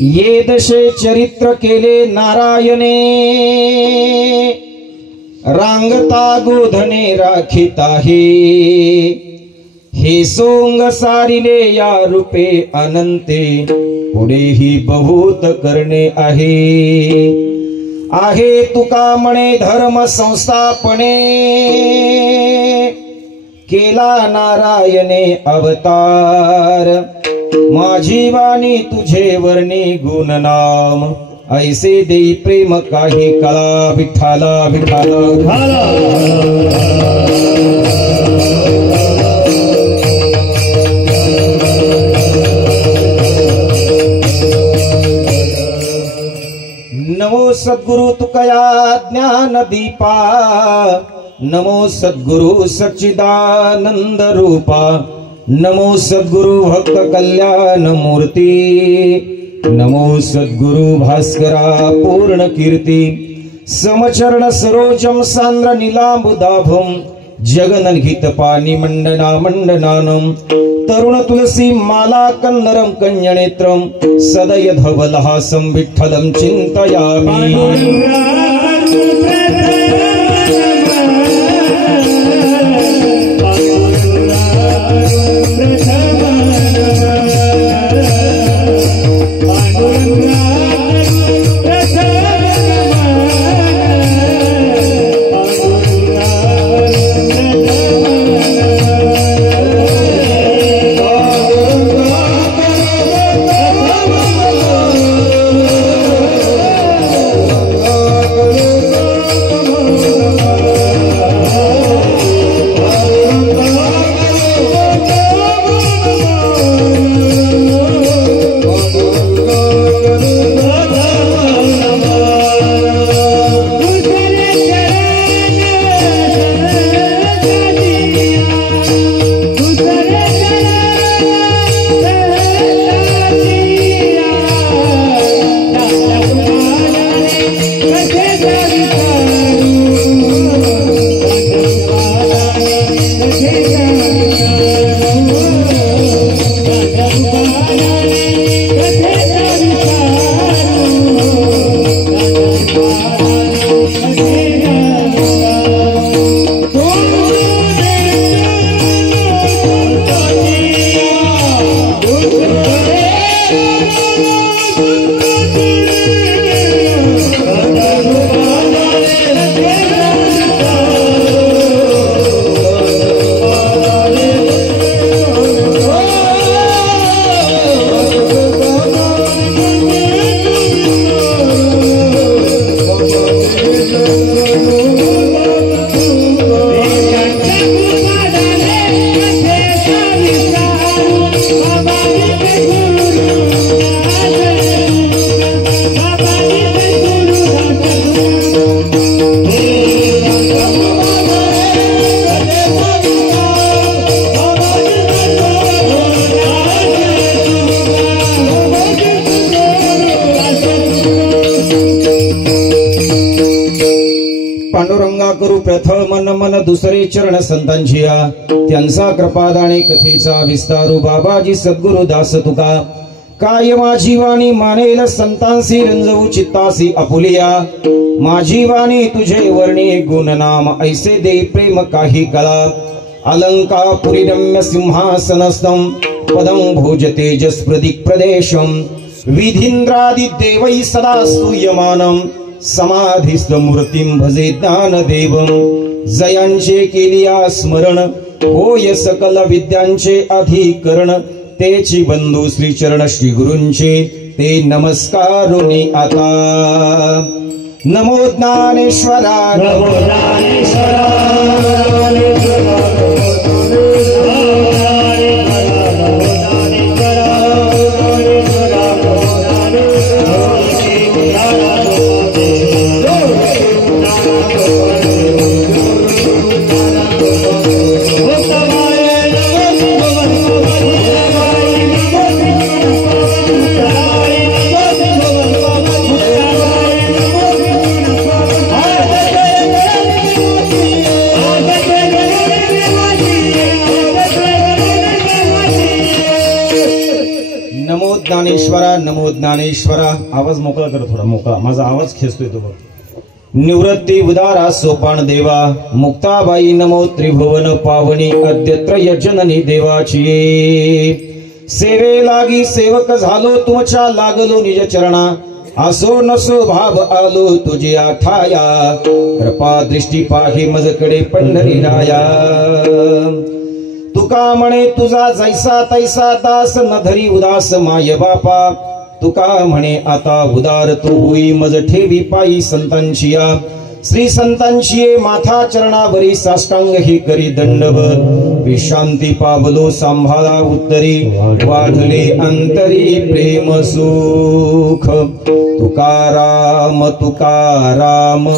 ये दशे चरित्र केले नारायणे रांगता गोधने राखिता हे सोंग सारिले या रूपे अनंते पुढेही बहुत करणे आहे तुका म्हणे धर्म संस्थापने केला नारायणे अवतार माझी वाणी तुझे वर्णी गुण नाम ऐसे देई प्रेम काही कला विठ्ठला विठ्ठला नमो सद्गुरु तुकया ज्ञान दीपा नमो सद्गुरु सच्चिदानंद रूपा नमो सद्गुरु भक्त कल्याण मूर्ती नमो सद्गुरु भास्करा पूर्ण कीर्ती समचरण सरोजम सांद्र नीलांबुदाभम जगनहित पाणी मंडना मंडनानम तरुण तुलसी माला कन्नरम कन्यनेत्रम सदय धवलहासं विठ्ठलं चिंतयामि पांडुरंगा करू प्रथम नमन दुसरे चरण संतांचिया त्यांचा कृपादाने कथेचा विस्तारू बाबाजी सद्गुरु दास तुका काय माझी वाणी मानेल संतांसी रंजवू चित्तासी आपुलिया माझी वाणी तुझे वर्णी गुण नाम ऐसे दे प्रेम काही कला अलंकापुरी रम्य सिंहासनस्थं पदं भोज तेजस प्रदिक् प्रदेशं विधीन्द्रादि देवै सदा स्तूयमानं समाधिस्थ मूर्तिं भजे ज्ञानदेवं जयांचे केलिया स्मरण होय सकल विद्यांचे अधिकरण तेची बंधू श्री चरण श्री गुरूंचे ते नमस्कारुनी आता नमो ज्ञानेश्वरा नमो ज्ञानेश्वरा Yeah. ओंकारा नमो ज्ञानेश्वरा. आवाज मोकळा कर, थोडा मोकळा, माझा आवाज खेचतोय तो बघ. निवृत्ती उदारा सोपान देवा मुक्ताबाई नमो त्रिभुवन पावनी अद्यत्रय जननी देवाची. सेवे लागी सेवक झालो तुमच्या लागलो निज चरणा. असो नसो भाव आलो तुझी आठाया. कृपा दृष्टी पाही मजकडे पंढरी राया. तुका म्हणे तुझा जैसा तैसा दास न धरी उदास माय बापा. तुका म्हणे आता उदार तू होई मज ठेवी पायी संतांशिया. श्री संतांशिये माथा चरणावरी साष्टांग ही करी दंडवत. विश्रांती पावलो सांभाळा उत्तरी वाढले अंतरी प्रेम सुख. तुकाराम तुकाराम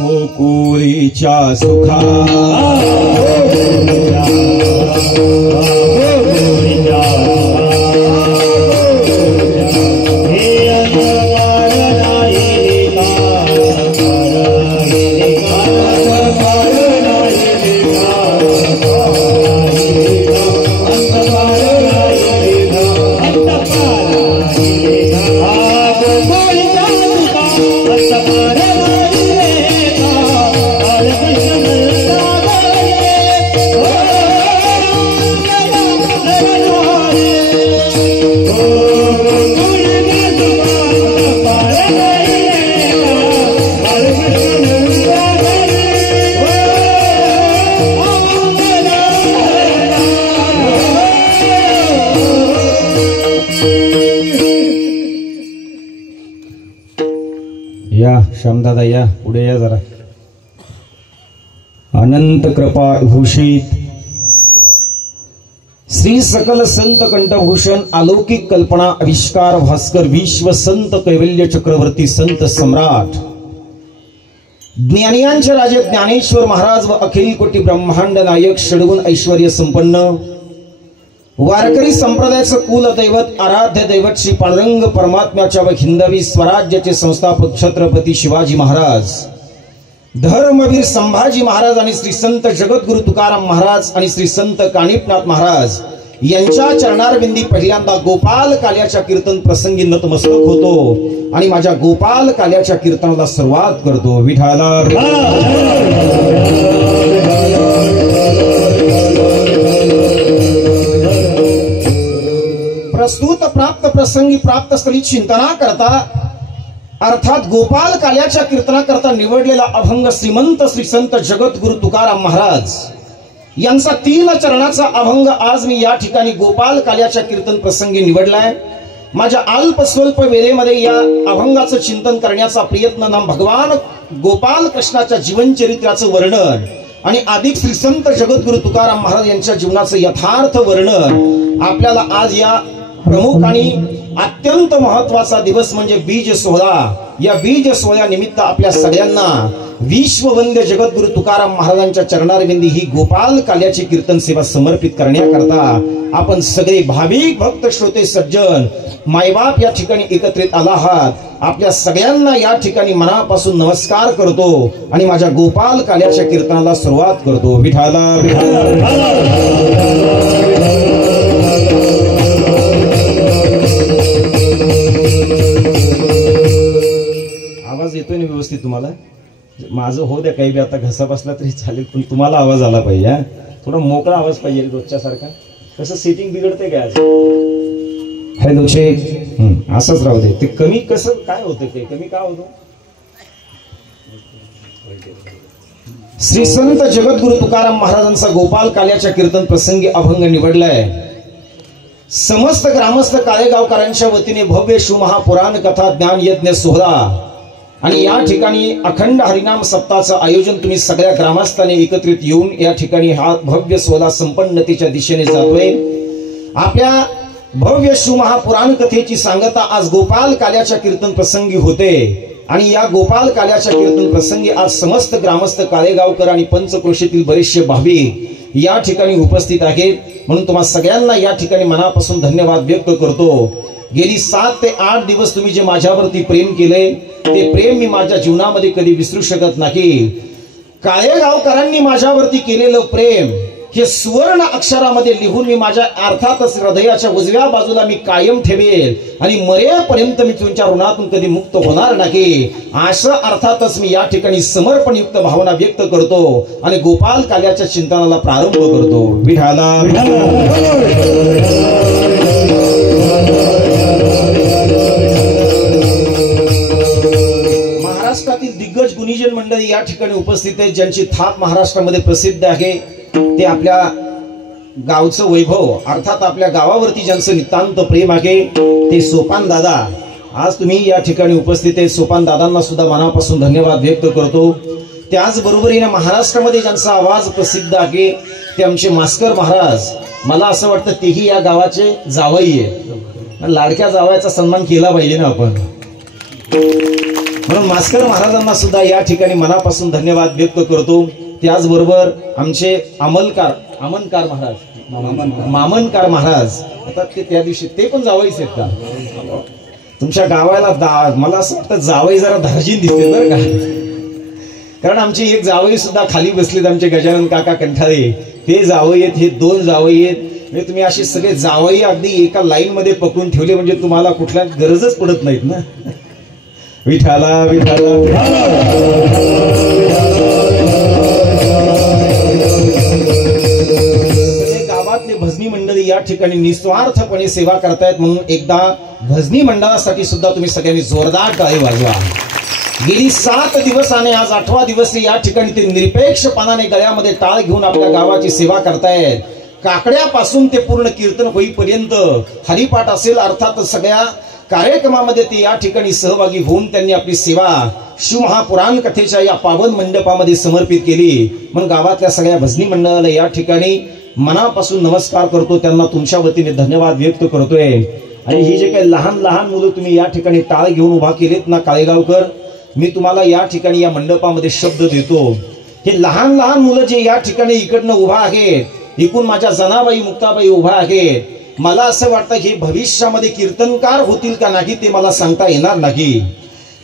गोकुळीच्या सुखा. या श्यामदादा या पुढे या जरा. अनंत कृपा भूषित श्री सकल संत कंठभूषण अलौकिक कल्पना आविष्कार भास्कर विश्व संत कैवल्य चक्रवर्ती संत सम्राट ज्ञानियांचे राजे ज्ञानेश्वर महाराज व अखिल कोटी ब्रह्मांड नायक षडगुण ऐश्वर्य संपन्न वारकरी संप्रदायाचं कुल दैवत आराध्य दैवत श्री पांडुरंग परमात्म्याच्या व हिंदवी स्वराज्याचे संस्थापक छत्रपती शिवाजी महाराज, धर्मवीर संभाजी महाराज आणि श्री संत जगद्गुरु तुकाराम महाराज आणि श्री संत कानिपनाथ महाराज यांच्या चरणारविंदी पहिल्यांदा गोपाल काल्याच्या कीर्तन प्रसंगी नतमस्तक होतो आणि माझ्या गोपाल काल्याच्या कीर्तनाला सुरुवात करतो. विठाला प्रस्तुत प्राप्त प्रसंगी प्राप्त स्थळी चिंतना करता अर्थात गोपाल काल्याच्या कीर्तना करता निवडलेला अभंग श्रीमंत श्री संत जगद्गुरु तुकाराम महाराज यांचा 3 चरणाचा अभंग आज मी या ठिकाणी गोपाल काल्याच्या कीर्तन प्रसंगी निवडलाय. माझ्या अल्प स्वल्प वेळेमध्ये या अभंगाचं चिंतन करण्याचा प्रयत्न नाम भगवान गोपाल कृष्णाच्या जीवनचरित्राचं वर्णन आणि अधिक श्री संत जगद्गुरु तुकाराम महाराज यांच्या जीवनाचं यथार्थ वर्णन आपल्याला आज या प्रमुख आणि अत्यंत महत्वाचा दिवस म्हणजे बीज सोहळा. या बीज सोहळ्या निमित्त आपल्या सगळ्यांना विश्ववंद्य जगद्गुरु तुकाराम महाराजांच्या चरणारविंदी ही गोपाल काल्याची कीर्तन सेवा समर्पित करण्याकरता आपण सगळे भाविक भक्त श्रोते सज्जन मायबाप या ठिकाणी एकत्रित आला आहात. आपल्या सगळ्यांना या ठिकाणी मनापासून नमस्कार करतो आणि माझ्या गोपाल काल्याच्या कीर्तनाला सुरुवात करतो. विठाला आवाज येतोय ना व्यवस्थित तुम्हाला? माझं हो द्या काही बी आता घसा बसला तरी चालेल पण तुम्हाला आवाज आला पाहिजे. थोडा मोकळा आवाज पाहिजे रोजच्या सारखा. कसं सेटिंग बिघडते काय आज? Hello check. असंच राहू दे. ते कमी कसं काय होतं? ते कमी काय होतं? श्री संत जगद्गुरु तुकाराम महाराजांचा गोपाल काल्याच्या कीर्तन प्रसंगी अभंग निवडलाय. समस्त ग्रामस्थ काळेगावकरांच्या वतीने भव्य शिवमहापुराण कथा ज्ञान यज्ञ सोहळा आणि या ठिकाणी अखंड हरिनाम सप्ताहाचं आयोजन तुम्ही सगळ्या ग्रामस्थांनी एकत्रित येऊन या ठिकाणी हा भव्य सोहळा संपन्नतेच्या दिशेने जातोय. आपल्या भव्य शिवमहापुराण कथेची सांगता आज गोपाल काल्याच्या कीर्तन प्रसंगी होते आणि या गोपाल काल्याच्या कीर्तन प्रसंगी आज समस्त ग्रामस्थ काळेगावकर आणि पंचक्रोशीतील बरेचसे भाविक या ठिकाणी उपस्थित आहेत. म्हणून तुम्हा सगळ्यांना या ठिकाणी मनापासून धन्यवाद व्यक्त करतो. गेली 7 ते 8 दिवस तुम्ही जे माझ्यावरती प्रेम केले ते प्रेम मी माझ्या जीवनामध्ये कधी विसरू शकत नाही. काळेगावकरांनी माझ्यावरती केलेलं प्रेम हे सुवर्ण अक्षरामध्ये लिहून मी माझ्या अर्थातच हृदयाच्या उजव्या बाजूला मी कायम ठेवेल आणि मरेपर्यंत मी तुमच्या ऋणातून कधी मुक्त होणार नाही. असं अर्थातच मी या ठिकाणी समर्पणयुक्त भावना व्यक्त करतो आणि गोपाल काल्याच्या चिंतनाला प्रारंभ करतो. विठाला महाराष्ट्रातील दिग्गज गुणीजन मंडळी या ठिकाणी उपस्थित आहेत, ज्यांची थाप महाराष्ट्रामध्ये प्रसिद्ध आहे. ते आपल्या गावचं वैभव अर्थात आपल्या गावावरती ज्यांचं नितांत प्रेम आहे ते सोपान दादा आज तुम्ही या ठिकाणी उपस्थित आहेत. सोपान दादांना सुद्धा मनापासून धन्यवाद व्यक्त करतो. त्याचबरोबरीने महाराष्ट्रामध्ये ज्यांचा आवाज प्रसिद्ध आहे ते आमचे मास्कर महाराज. मला असं वाटतं तेही या गावाचे जावई आहेत. लाडक्या जावयाचा सन्मान केला पाहिजे ना आपण. म्हणून मास्कर महाराजांना सुद्धा या ठिकाणी मनापासून धन्यवाद व्यक्त करतो. त्याचबरोबर आमचे मामनकार महाराज आता ते त्या दिवशी ते पण जावईच आहेत का? तुमच्या गावाला मला असं वाटतं जावई जरा धार्जिन दिसते बरं का. कारण आमची एक जावई सुद्धा खाली बसलीत, आमचे गजानन काका कंठाळे. ते जावई आहेत, हे 2 जावई आहेत. म्हणजे तुम्ही असे सगळे जावई अगदी एका लाईन मध्ये पकडून ठेवले म्हणजे तुम्हाला कुठल्या गरजच पडत नाहीत ना. विठाला विठाला भजनी मंडळी या ठिकाणी निस्वार्थपणे सेवा करतायत. म्हणून एकदा भजनी मंडळासाठी सुद्धा तुम्ही सगळ्यांनी जोरदार टाळी वाजवा. गेली 7 दिवस आणि आज 8वा दिवस या ठिकाणी ते निरपेक्षपणाने गळ्यामध्ये टाळ घेऊन आपल्या गावाची सेवा करतायत. काकड्यापासून ते पूर्ण कीर्तन होईपर्यंत हरिपाठ असेल अर्थात सगळ्या कार्यक्रमामध्ये ते या ठिकाणी सहभागी होऊन त्यांनी आपली सेवा शिवमहापुराण कथेच्या या पावन मंडपामध्ये समर्पित केली. म्हणून गावातल्या सगळ्या भजनी मंडळाला या ठिकाणी मनापासून नमस्कार करतो. त्यांना तुमच्या वतीने धन्यवाद व्यक्त करतोय. आणि ही जे काही लहान लहान मुलं तुम्ही या ठिकाणी टाळ घेऊन उभा केलेत ना काळेगावकर, मी तुम्हाला या ठिकाणी या मंडपामध्ये शब्द देतो. हे लहान लहान मुलं जे या ठिकाणी इकडनं उभा आहेत, एकूण माझ्या जनाबाई मुक्ताबाई उभा आहेत, मला असं वाटतं हे भविष्यामध्ये कीर्तनकार होतील का नाही ते मला सांगता येणार नाही.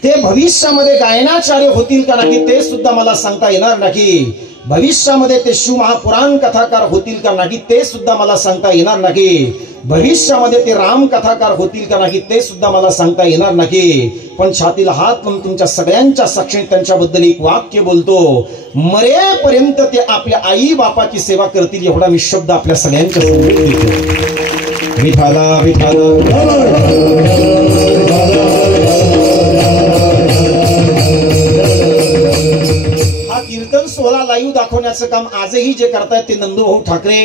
ते भविष्यामध्ये गायनाचार्य होतील का नाही ते सुद्धा मला सांगता येणार नाही. भविष्यामध्ये ते शिवमहापुराण कथाकार होतील का नाही ते सुद्धा मला सांगता येणार नाही. भविष्यामध्ये ते राम कथाकार होतील का नाही ते सुद्धा मला सांगता येणार नाही. पण छातीला हात लावून तुमच्या सगळ्यांच्या साक्षीने त्यांच्याबद्दल एक वाक्य बोलतो, मरेपर्यंत ते आपल्या आई बापाची सेवा करतील एवढा मी शब्द आपल्या सगळ्यांच्या समोर देतो. विठाला विठाला कीर्तन सोहळा लाईव्ह दाखवण्याचं काम आजही जे करतायत ते नंदूभाऊ ठाकरे,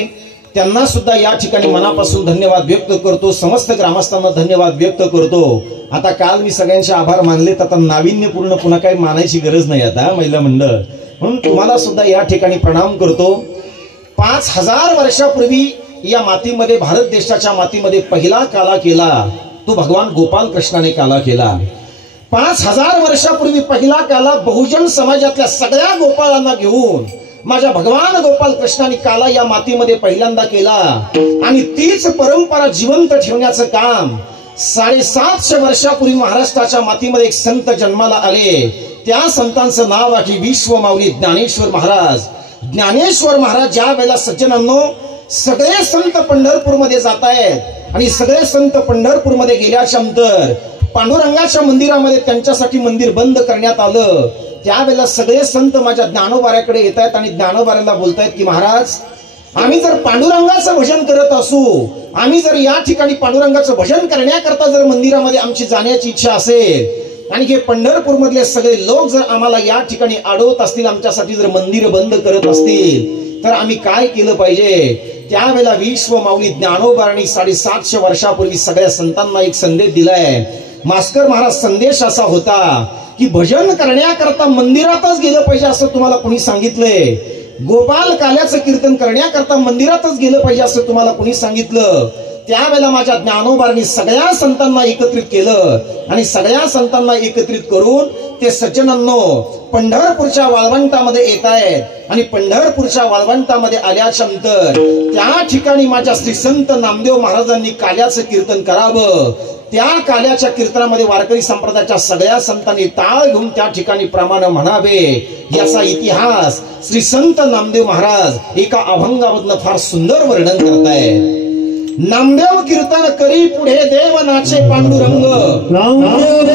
त्यांना सुद्धा या ठिकाणी मनापासून धन्यवाद व्यक्त करतो. समस्त ग्रामस्थांना धन्यवाद व्यक्त करतो. आता काल मी सगळ्यांचे आभार मानलेत, आता नाविन्यपूर्ण पुन्हा काही मानायची गरज नाही आता महिला मंडळ. म्हणून तुम्हाला सुद्धा या ठिकाणी प्रणाम करतो. 5000 वर्षापूर्वी या मातीमध्ये, भारत देशाच्या मातीमध्ये पहिला काला केला तो भगवान गोपाल कृष्णाने काला केला. 5000 वर्षापूर्वी पहिला काला बहुजन समाजातल्या सगळ्या गोपाळांना घेऊन माझ्या भगवान गोपाल कृष्णाने काला या मातीमध्ये पहिल्यांदा केला. आणि तीच परंपरा जिवंत ठेवण्याचं काम 750 वर्षापूर्वी महाराष्ट्राच्या मातीमध्ये एक संत जन्माला आले. त्या संतांचं नाव आहे विश्वमाऊली ज्ञानेश्वर महाराज. ज्ञानेश्वर महाराज ज्या वेळेला सज्जनांनो सगळे संत पंढरपूरमध्ये जात आहेत आणि सगळे संत पंढरपूरमध्ये गेल्याच्या नंतर पांडुरंगाच्या मंदिरामध्ये त्यांच्यासाठी मंदिर बंद करण्यात आलं. त्यावेळेला सगळे संत माझ्या ज्ञानोबाऱ्याकडे येत आहेत आणि ज्ञानोबाऱ्याला बोलतायत की महाराज आम्ही जर पांडुरंगाचं भजन करत असू, आम्ही जर या ठिकाणी पांडुरंगाचं भजन करण्याकरता जर मंदिरामध्ये आमची जाण्याची इच्छा असेल आणि हे पंढरपूर मधले सगळे लोक जर आम्हाला या ठिकाणी अडवत असतील, आमच्यासाठी जर मंदिर बंद करत असतील, तर आम्ही काय केलं पाहिजे? त्यावेळेला विश्व माऊली ज्ञानोबांनी 750 वर्षापूर्वी सगळ्या संतांना एक संदेश दिलाय. मास्कर महाराज संदेश असा होता की भजन करण्याकरता मंदिरातच गेलं पाहिजे असं तुम्हाला कोणी सांगितलंय? गोपाल काल्याचं कीर्तन करण्याकरता मंदिरातच गेलं पाहिजे असं तुम्हाला कोणी सांगितलं? त्यावेळेला माझ्या ज्ञानोबांनी सगळ्या संतांना एकत्रित केलं आणि सगळ्या संतांना एकत्रित करून ते सज्जनांनो पंढरपूरच्या वाळवंटामध्ये येत आहेत आणि पंढरपूरच्या वाळवंटामध्ये आल्याच्या नंतर त्या ठिकाणी माझ्या श्री संत नामदेव महाराजांनी काल्याचं कीर्तन करावं. त्या काल्याच्या कीर्तनामध्ये वारकरी संप्रदायाच्या सगळ्या संतांनी टाळ घेऊन त्या ठिकाणी प्रमाण म्हणावे. याचा इतिहास श्री संत नामदेव महाराज एका अभंगामधनं फार सुंदर वर्णन करतायत. नामदेव कीर्तन करी पुढे देव नाचे पांडुरंग. नामदेव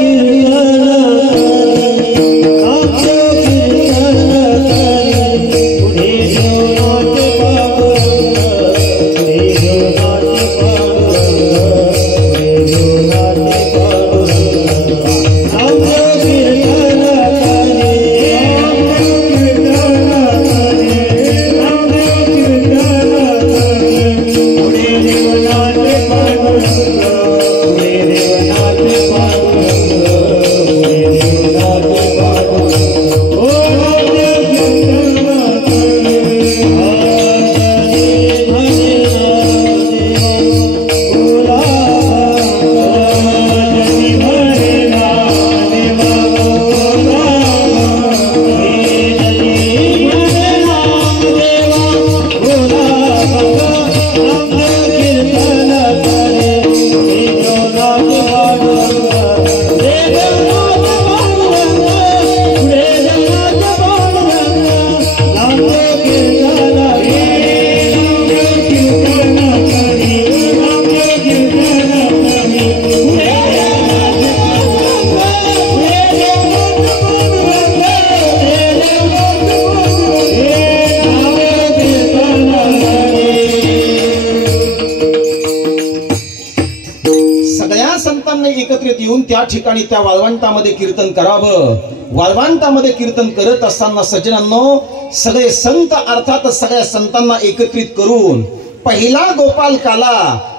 एकत्रित येऊन त्या ठिकाणी त्या वाळवंटामध्ये कीर्तन करावं. वाळवंटामध्ये कीर्तन करत असताना सज्जनांनो सगळे संत अर्थात सगळ्या संतांना एकत्रित करून पहिला गोपाल काला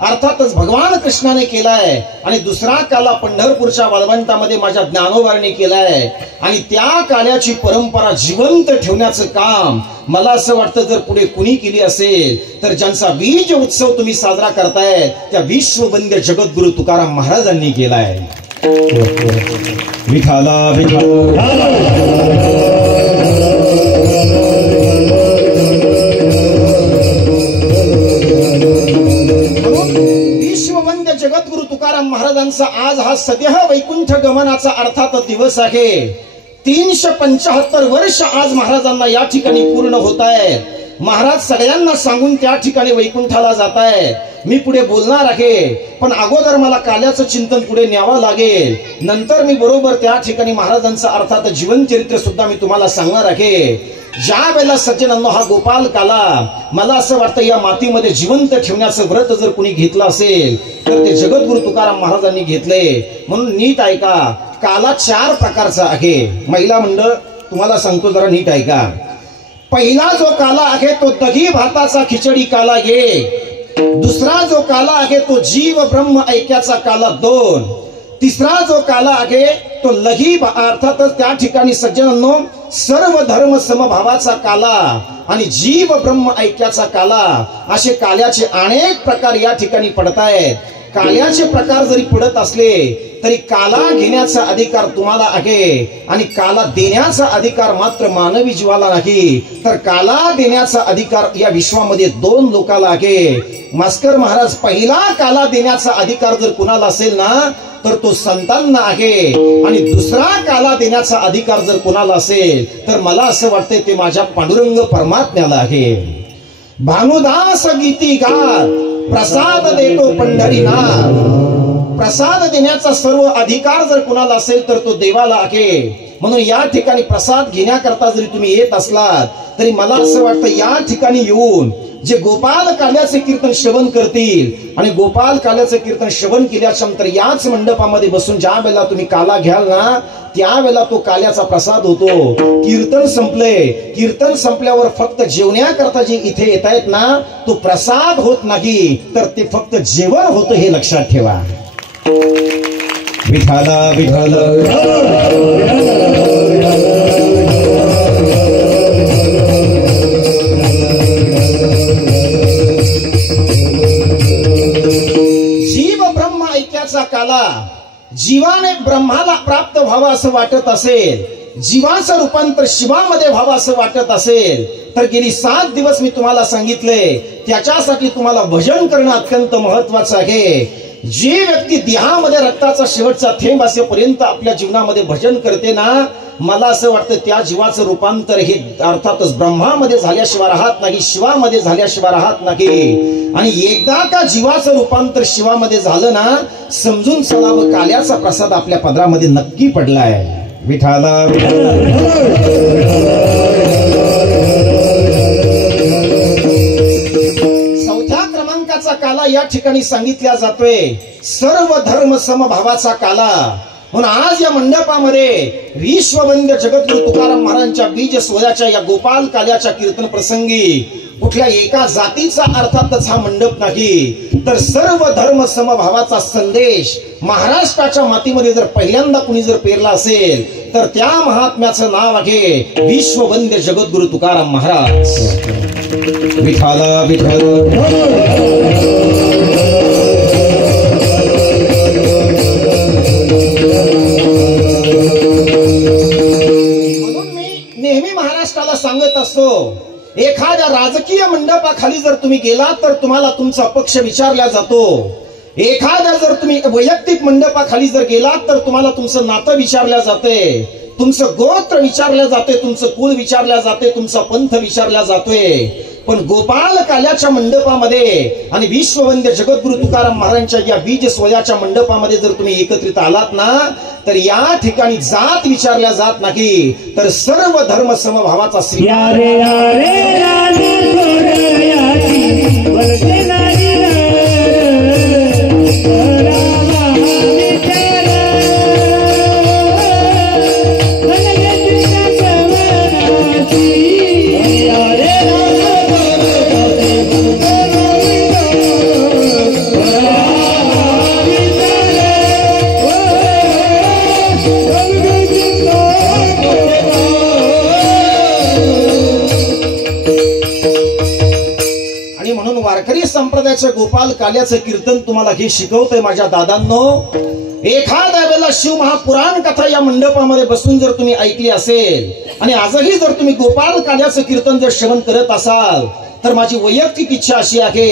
अर्थातच भगवान कृष्णाने केलाय आणि दुसरा काला पंढरपूरच्या वाळवंटामध्ये माझ्या ज्ञानोबांनी केलाय आणि त्या काल्याची परंपरा जिवंत ठेवण्याचं काम मला असं वाटतं जर पुढे कुणी केली असेल तर ज्यांचा बीज उत्सव तुम्ही साजरा करताय त्या विश्ववंद्य जगद्गुरु तुकाराम महाराजांनी केलाय. विठाला विश्ववंद्य जगद्गुरु तुकाराम महाराजांचा आज हा सद्यः वैकुंठ गमनाचा अर्थात दिवस आहे. 375 वर्ष आज महाराजांना या ठिकाणी पूर्ण होत आहे. महाराज सगळ्यांना सांगून त्या ठिकाणी वैकुंठाला जात आहे. मी पुढे बोलणार आहे पण अगोदर मला काल्याचं चिंतन पुढे न्यावं लागेल. नंतर मी बरोबर त्या ठिकाणी महाराजांचं अर्थात जीवन चरित्र सुद्धा मी तुम्हाला सांगणार आहे. ज्या वेळेला सज्जनांनो हा गोपाल काला मला असं वाटतं या मातीमध्ये जिवंत ठेवण्याचं व्रत जर कुणी घेतलं असेल तर ते जगद्गुरु तुकाराम महाराजांनी घेतले. म्हणून नीट ऐका, काला 4 प्रकारचा आहे. महिला मंडळ तुम्हाला सांगतो जरा नीट ऐका. पहिला जो काला आहे तो दही भाताचा खिचडी काला 1. दुसरा जो काला आहे तो जीव ब्रह्म ऐक्याचा काला 2. तिसरा जो काला आहे तो लघी अर्थातच त्या ठिकाणी सज्जनांनो सर्व धर्म समभावाचा काला आणि जीव ब्रह्म ऐक्याचा काला असे काल्याचे अनेक प्रकार या ठिकाणी पडतायत. काल्याचे प्रकार जरी पडत असले तरी काला घेण्याचा अधिकार तुम्हाला आहे आणि काला देण्याचा अधिकार मात्र मानवी जीवाला नाही, तर काला देण्याचा अधिकार या विश्वामध्ये 2 लोकांना आहे. मास्कर महाराज पहिला काला देण्याचा अधिकार जर कुणाला असेल ना तर तो संतांना आहे आणि दुसरा काला देण्याचा अधिकार जर कुणाला असेल तर मला असं वाटतंय ते माझ्या पांडुरंग परमात्म्याला आहे. भानुदास गीती गात प्रसाद देतो पंढरीनाथ. प्रसाद देण्याचा सर्व अधिकार जर कुणाला असेल तर तो देवाला आहे. म्हणून या ठिकाणी प्रसाद घेण्याकरता जरी तुम्ही येत असलात तरी मला असं वाटतं या ठिकाणी येऊन जे गोपाल काल्याचे कीर्तन श्रवण करतील आणि गोपाल काल्याचे कीर्तन श्रवण केल्याच्या नंतर याच मंडपामध्ये बसून ज्या वेळेला तुम्ही काला घ्याल ना त्यावेळेला तो काल्याचा प्रसाद होतो. कीर्तन संपले, कीर्तन संपल्यावर फक्त जेवण्याकरता जे इथे येत आहेत ना तो प्रसाद होत नाही तर ते फक्त जेवण होतं हे लक्षात ठेवा. विठाला विठाला जीव ब्रह्म ऐक्याचा काला, जीवाने ब्रह्माला प्राप्त व्हावं असं वाटत असेल, जीवाचं रूपांतर शिवामध्ये व्हावं असं वाटत असेल तर गेली 7 दिवस मी तुम्हाला सांगितले त्याच्यासाठी तुम्हाला भजन करणं अत्यंत महत्वाचं आहे. जी व्यक्ती देहामध्ये रक्ताचा शेवटचा थेंब असेपर्यंत आपल्या जीवनामध्ये भजन करते ना मला असं वाटतं त्या जीवाचं रूपांतर हे अर्थातच ब्रह्मामध्ये झाल्याशिवाय राहत नाही, शिवामध्ये झाल्याशिवाय राहत नाही. आणि एकदा का जीवाचं रूपांतर शिवामध्ये झालं ना समजून चलावं काल्याचा प्रसाद आपल्या पदरामध्ये नक्की पडलाय. विठाला चौथ्या क्रमांकाचा काला या ठिकाणी सांगितला जातोय सर्व धर्म समभावाचा काला. म्हणून आज या मंडपामध्ये विश्ववंद्य जगद्गुरु तुकाराम महाराजांच्या बीज सोहळ्याच्या या गोपाल काल्याच्या कीर्तन प्रसंगी कुठल्या एका जातीचा अर्थातच हा मंडप नाही तर सर्व धर्म समभावाचा संदेश महाराष्ट्राच्या मातीमध्ये जर पहिल्यांदा कुणी जर पेरला असेल तर त्या महात्म्याचं नाव आहे विश्ववंद्य जगद्गुरु तुकाराम महाराज. विठाला विठाला सांगत असतो एखाद्या राजकीय मंडपाखाली जर तुम्ही गेलात तर तुम्हाला तुमचा पक्ष विचारला जातो. एखाद्या जर तुम्ही वैयक्तिक मंडपाखाली जर गेलात तर तुम्हाला तुमचं नातं विचारलं जाते, तुमचं गोत्र विचारलं जाते, तुमचं कुळ विचारलं जाते, तुमचा पंथ विचारला जातोय. पण गोपाल काल्याच्या मंडपामध्ये आणि विश्ववंद्य जगद्गुरु तुकाराम महाराजांच्या या बीज सोहळ्याच्या मंडपामध्ये जर तुम्ही एकत्रित आलात ना तर या ठिकाणी जात विचारल्या जात नाही तर सर्व धर्म समभावाचा श्री संप्रदायाचं गोपाल काल्याचं कीर्तन तुम्हाला हे शिकवतंय माझ्या दादांनो. एखाद्या वेळेला शिव महापुराण कथा या मंडपामध्ये बसून जर तुम्ही ऐकली असेल आणि आजही जर तुम्ही गोपाल काल्याचं कीर्तन जर श्रवण करत असाल तर माझी वैयक्तिक इच्छा अशी आहे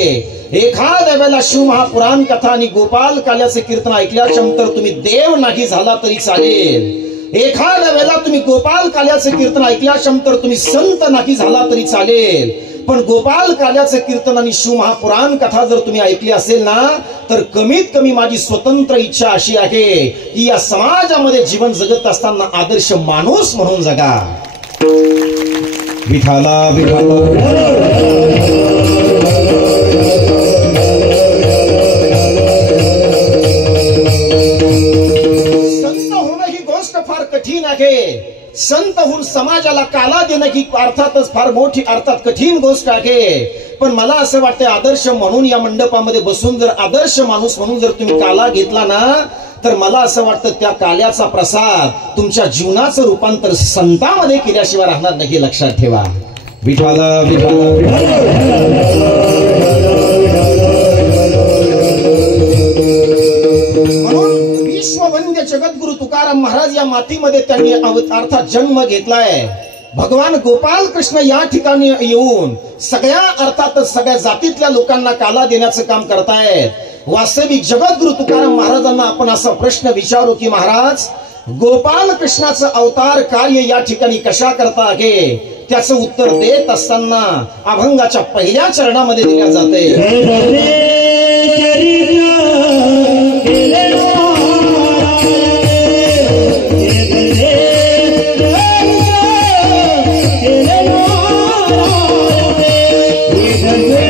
एखाद्या वेळेला शिव महापुराण कथा आणि गोपाल काल्याचं कीर्तन ऐकल्याच्या नंतर तुम्ही देव नाही झाला तरी चालेल. एखाद्या वेळेला तुम्ही गोपाल काल्याचं कीर्तन ऐकल्याच्या नंतर तुम्ही संत नाही झाला तरी चालेल. पण गोपाल काल्याचं कीर्तन आणि शिव महापुराण कथा जर तुम्ही ऐकली असेल ना तर कमीत कमी माझी स्वतंत्र इच्छा अशी आहे की या समाजामध्ये जीवन जगत असताना आदर्श माणूस म्हणून जगा. विठाला विठाला संत होणं ही गोष्ट फार कठीण आहे. संत होऊन समाजाला काला देणं ही अर्थातच फार मोठी अर्थात कठीण गोष्ट आहे. पण मला असं वाटतं आदर्श म्हणून या मंडपामध्ये बसून जर आदर्श माणूस म्हणून जर तुम्ही काला घेतला ना तर मला असं वाटतं त्या काल्याचा प्रसाद तुमच्या जीवनाचं रूपांतर संतांमध्ये केल्याशिवाय राहणार नाही लक्षात ठेवा. विठाला म्हणून विश्ववंद्य जगद्गुरु तुकाराम महाराज या मातीमध्ये त्यांनी अर्थात जन्म घेतलाय. भगवान गोपाल कृष्ण या ठिकाणी येऊन सगळ्या अर्थातच सगळ्या जातीतल्या लोकांना काला देण्याचं काम करतायत. वास्तविक जगद्गुरु तुकाराम महाराजांना आपण असा प्रश्न विचारू की महाराज गोपाल कृष्णाचं अवतार कार्य या ठिकाणी कशा करता आहे त्याचं उत्तर देत असताना अभंगाच्या पहिल्या चरणामध्ये दिल्या जाते. Yeah.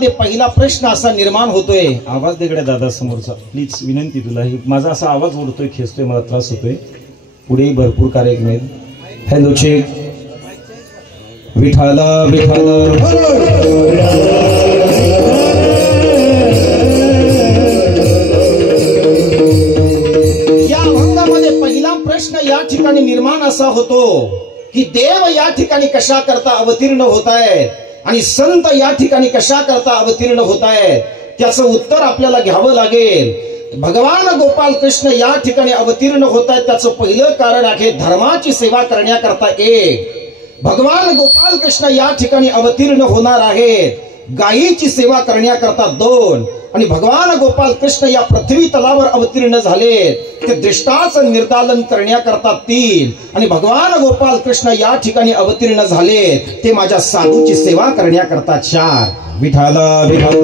अभंगामध्ये पहिला प्रश्न असा निर्माण होतोय, आवाज देकडे दादा समोरचा प्लीज, विनंती तुला, माझा असा आवाज ओढतोय, खेचतोय, मला त्रास होतोय, पुढेही भरपूर कार्यक्रम आहेत. Hello check. विठाला विठाला या अभंगामध्ये पहिला प्रश्न या ठिकाणी निर्माण असा होतो की देव या ठिकाणी कशा करता अवतीर्ण होत आहेत आणि संत या ठिकाणी कशा करता अवतीर्ण होत आहेत, त्याचं उत्तर आपल्याला घ्यावं लागेल. भगवान गोपाल कृष्ण या ठिकाणी अवतीर्ण होत आहेत, त्याचं पहिलं कारण आहे धर्माची सेवा करण्याकरता एक. भगवान गोपाल कृष्ण या ठिकाणी अवतीर्ण होणार आहेत गायीची सेवा करण्याकरता दोन. आणि भगवान गोपाल कृष्ण या पृथ्वी तलावर अवतीर्ण झाले ते दृष्टाचं निर्दालन करण्याकरता तीन. आणि भगवान गोपाल कृष्ण या ठिकाणी अवतीर्ण झाले ते माझ्या साधूची सेवा करण्याकरता चार. विठाला विठाला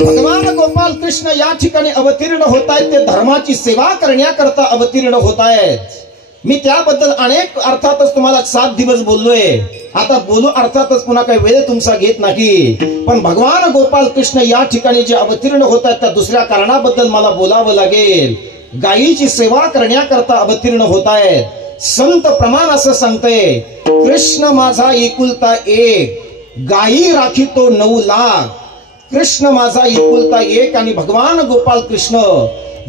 भगवान गोपाल कृष्ण या ठिकाणी अवतीर्ण होत आहेत ते धर्माची सेवा करण्याकरता अवतीर्ण होत आहेत. मी त्याबद्दल अनेक अर्थातच तुम्हाला 7 दिवस बोललोय, आता बोलू अर्थातच पुन्हा काही वेळ तुमचा घेत नाही. पण भगवान गोपाल कृष्ण या ठिकाणी जे अवतीर्ण होत आहेत त्या दुसऱ्या कारणाबद्दल मला बोलावं लागेल. गायीची सेवा करण्याकरता अवतीर्ण होत आहेत. संत प्रमाण असं सांगते, कृष्ण माझा एकुलता एक, गायी राखीतो 9 लाख. कृष्ण माझा एकुलता एक आणि भगवान गोपाल कृष्ण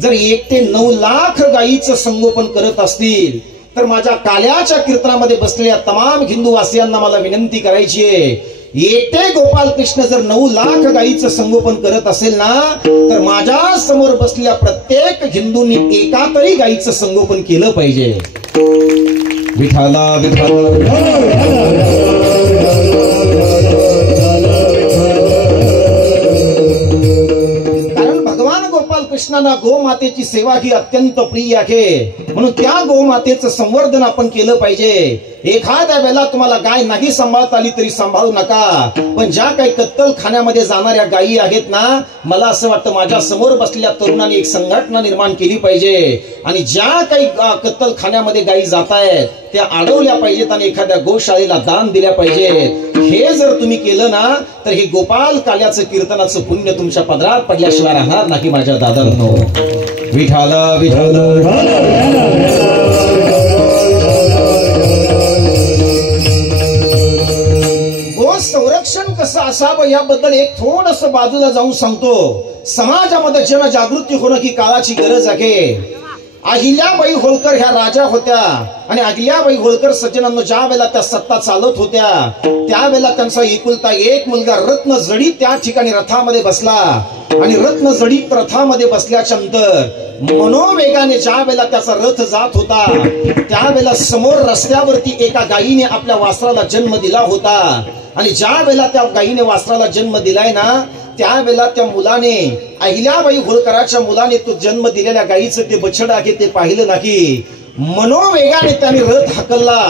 जर 1 ते 9 लाख गायीचं संगोपन करत असतील तर माझ्या काल्याच्या कीर्तनामध्ये बसलेल्या तमाम हिंदू वासियांना मला विनंती करायची आहे, एकटे गोपाल कृष्ण जर 9 लाख गायीचं संगोपन करत असेल ना तर माझ्या समोर बसलेल्या प्रत्येक हिंदूंनी एका तरी गायीचं संगोपन केलं पाहिजे. विठाला विठाला कृष्णाला गोमातेची सेवा ही अत्यंत प्रिय आहे, म्हणून त्या गोमातेचं संवर्धन आपण केलं पाहिजे. एखाद्या वेळेला तुम्हाला गाय नाही सांभाळता आली तरी सांभाळू नका, पण ज्या काही कत्तल खाण्यामध्ये जाणाऱ्या गायी आहेत ना, मला असं वाटतं माझ्या समोर बसलेल्या तरुणांनी एक संघटना निर्माण केली पाहिजे आणि ज्या काही कत्तल खाण्यामध्ये गायी जात आहेत त्या अडवल्या पाहिजेत आणि एखाद्या गोशाळेला दान दिल्या पाहिजेत. हे जर तुम्ही केलं ना तर हे गोपाल काल्याचं कीर्तनाचं पुण्य तुमच्या पदरात पडल्याशिवाय राहणार नाही माझ्या दादांनो. विठाला विठाला गो संरक्षण कसं असावं याबद्दल एक थोडस बाजूला जाऊन सांगतो. समाजामध्ये जनजागृती होणं ही काळाची गरज आहे. अहिल्याबाई होळकर ह्या राजा होत्या आणि अहिल्याबाई होळकर सज्जनांनो ज्या वेळेला त्या सत्ता चालत होत्या त्यावेळेला त्यांचा एकुलता एक मुलगा रत्न जडीत त्या ठिकाणी रथामध्ये बसला आणि रत्न जडीत रथामध्ये बसल्याच्या नंतर मनोवेगाने ज्या वेळेला त्याचा रथ जात होता त्यावेळेला समोर रस्त्यावरती एका गायीने आपल्या वासराला जन्म दिला होता आणि ज्या वेळेला त्या गायीने वासराला जन्म दिलाय ना त्यावेळेला त्या मुलाने अहिल्याबाई होळकराच्या मुलाने तो जन्म दिलेल्या गायीचं ते बछड आहे ते पाहिलं नाही. मनोवेगाने त्याने रथ हकलला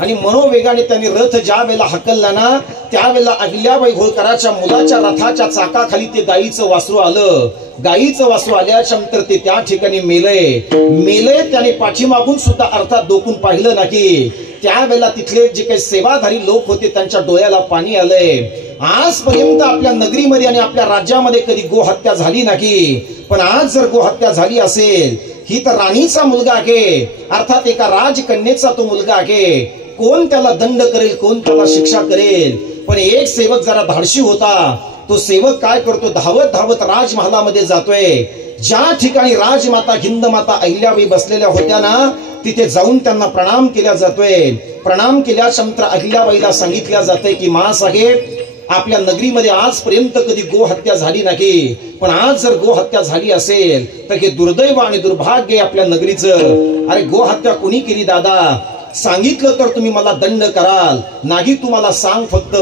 आणि मनोवेगाने त्याने रथ ज्या वेळेला हकलला ना त्यावेळेला अहिल्याबाई होळकराच्या मुलाच्या रथाच्या चाकाखाली ते गायीचं वासरू आलं. गायीचं वासरू आल्याच्या नंतर ते त्या ठिकाणी मेलय त्याने पाठीमागून सुद्धा अर्थात डोकून पाहिलं नाही. त्यावेळेला तिथले जे काही सेवाधारी लोक होते त्यांच्या डोळ्याला पाणी आलंय. आजपर्यंत आपल्या नगरीमध्ये आणि आपल्या राज्यामध्ये कधी गोहत्या झाली नाही, पण आज जर गोहत्या झाली असेल ही तर राणीचा मुलगा आहे, अर्थात एका राजकन्येचा तो मुलगा आहे. कोण त्याला दंड करेल, कोण त्याला शिक्षा करेल. पण एक सेवक जरा धाडशी होता. तो सेवक काय करतो, धावत धावत राजमहालामध्ये जातोय. ज्या ठिकाणी राजमाता हिंदमाता अहिल्याबाई बसलेल्या होत्या ना तिथे जाऊन त्यांना प्रणाम केला जातोय. प्रणाम केल्याच्या नंतर अहिल्याबाईला सांगितल्या जातंय की मा साहेब आपल्या नगरीमध्ये आजपर्यंत कधी गोहत्या झाली नाही, पण आज जर गोहत्या झाली असेल तर हे दुर्दैव आणि दुर्भाग्य आपल्या नगरीचं. अरे गोहत्या कोणी केली दादा, सांगितलं तर तुम्ही मला दंड कराल, नाही तुम्हाला सांग. फक्त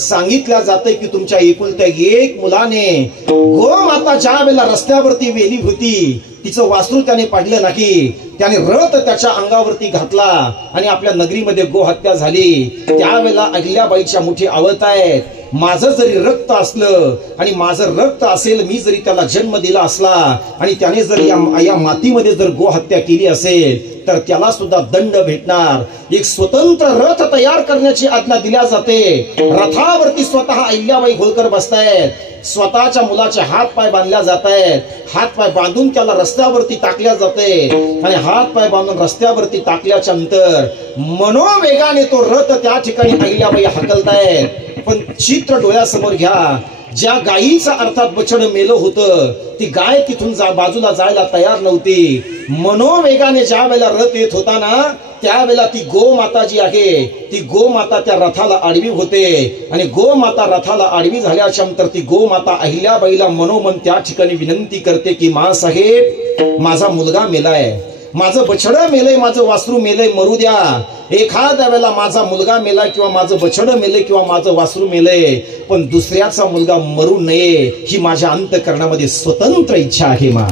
सांगितल्या जाते की तुमच्या एकुलत्या एक मुलाने गोमाता ज्या वेळेला रस्त्यावरती वेली होती तिचं वासरू त्याने पाडलं नाही, त्याने रथ त्याच्या अंगावरती घातला आणि आपल्या नगरीमध्ये गोहत्या झाली. त्यावेळेला अहिल्याबाईच्या मुठी आवळतायत, माझं जरी रक्त असलं आणि माझं रक्त असेल, मी जरी त्याला जन्म दिला असला आणि त्याने जर या मातीमध्ये जर गोहत्या केली असेल तर त्याला सुद्धा दंड भेटणार। एक स्वतंत्र रथ तयार करण्याची आज्ञा दिल्या जाते। रथावरती स्वतः अहिल्याबाई होळकर बसतायत, स्वतःच्या मुलाचे हात पाय बांधल्या जात आहेत, हात पाय बांधून त्याला रस्त्यावरती टाकल्या जाते आणि हात पाय बांधून रस्त्यावरती टाकल्याच्या नंतर मनोवेगाने तो रथ त्या ठिकाणी अहिल्याबाई हकलतायत। पण चित्र डोळ्यासमोर घ्या, ज्या गायीचं अर्थात बछड मेलं होतं ती गाय तिथून बाजूला जायला तयार नव्हती। मनोवेगाने ज्या वेळेला रथ येत होता ना त्यावेळेला ती गोमाता जी आहे ती गोमाता त्या रथाला आडवी होते आणि गोमाता रथाला आडवी झाल्याच्या नंतर ती गोमाता अहिल्याबाईला मनोमन त्या ठिकाणी विनंती करते की मा साहेब, माझा मुलगा मेलाय, माझं बछड मेलय, माझं वासरू मेलय, मरू द्या। एखाद्या वेळेला माझा मुलगा मेलाय किंवा माझं बछड मेलय किंवा माझं वासरू मेलय, पण दुसऱ्याचा मुलगा मरू नये ही माझ्या अंतःकरणामध्ये स्वतंत्र इच्छा आहे मा।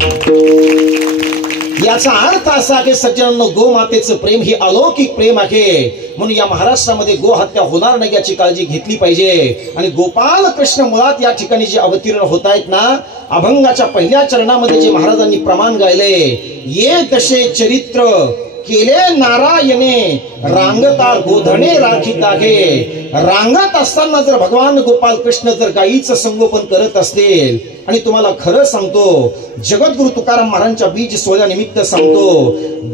याचा अर्थ असा की सज्जनांनो, गोमातेचं प्रेम ही अलौकिक प्रेम आहे। म्हणून या महाराष्ट्रामध्ये गोहत्या होणार नाही याची काळजी घेतली पाहिजे। आणि गोपाल कृष्ण मुळात या ठिकाणी जे अवतीर्ण होत आहेत ना, अभंगाच्या पहिल्या चरणामध्ये जे महाराजांनी प्रमाण गायले, ये दशे चरित्र केले नारायणे, रांगता गोधणे राखीत आहे। रांगत असताना जर भगवान गोपाल कृष्ण जर गायीचं संगोपन करत असतील, आणि तुम्हाला खरं सांगतो, जगद्गुरु तुकाराम महाराजांच्या बीज सोहळ्यानिमित्त सांगतो,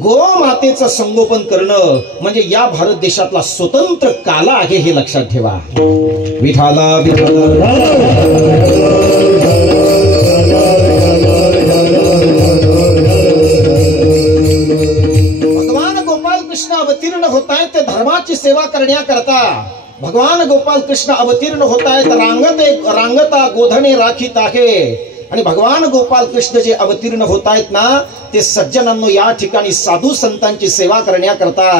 गोमातेचं संगोपन करणं म्हणजे या भारत देशातला स्वतंत्र काला आहे हे लक्षात ठेवा। विठाला अवतीर्ण होत आहेत ते धर्माची सेवा करण्याकरता। भगवान गोपाल कृष्ण अवतीर्ण होत आहेत रांगता गोधणे राखीत आहे। आणि भगवान गोपाल कृष्ण जे अवतीर्ण होत आहेत ना ते सज्जनांनो या ठिकाणी साधू संतांची सेवा करण्याकरता।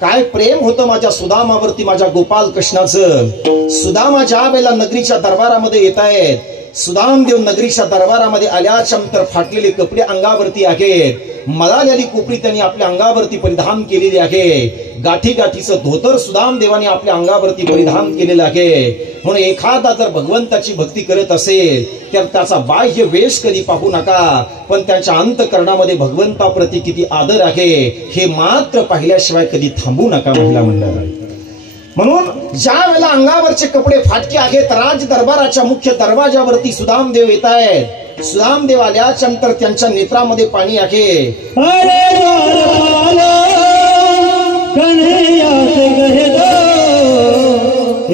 काय प्रेम होतं माझ्या सुदामावरती माझ्या गोपाल कृष्णाचं। सुदामा ज्या वेळेला नगरीच्या दरबारामध्ये येत आहेत, सुदामदेव नगरीच्या दरबारामध्ये आल्याच्या नंतर फाटलेले कपडे अंगावरती आहेत, मळालेली कोपरी त्यांनी आपल्या अंगावरती परिधान केलेली आहे, गाठी गाठीचं धोतर सुदामदेवाने आपल्या अंगावरती परिधान केलेलं आहे। म्हणून एखादा जर भगवंताची भक्ती करत असेल तर त्याचा बाह्य वेश कधी पाहू नका, पण त्याच्या अंतःकरणामध्ये भगवंताप्रती किती आदर आहे हे मात्र पाहिल्याशिवाय कधी थांबू नका महिला मंडळ। म्हणून ज्या वेळेला अंगावरचे कपडे फाटके आहेत, राज दरबाराच्या मुख्य दरवाजावरती सुदामदेव येत आहेत। सुदामदेव आल्याच्या नंतर त्यांच्या नेत्रामध्ये पाणी आहे।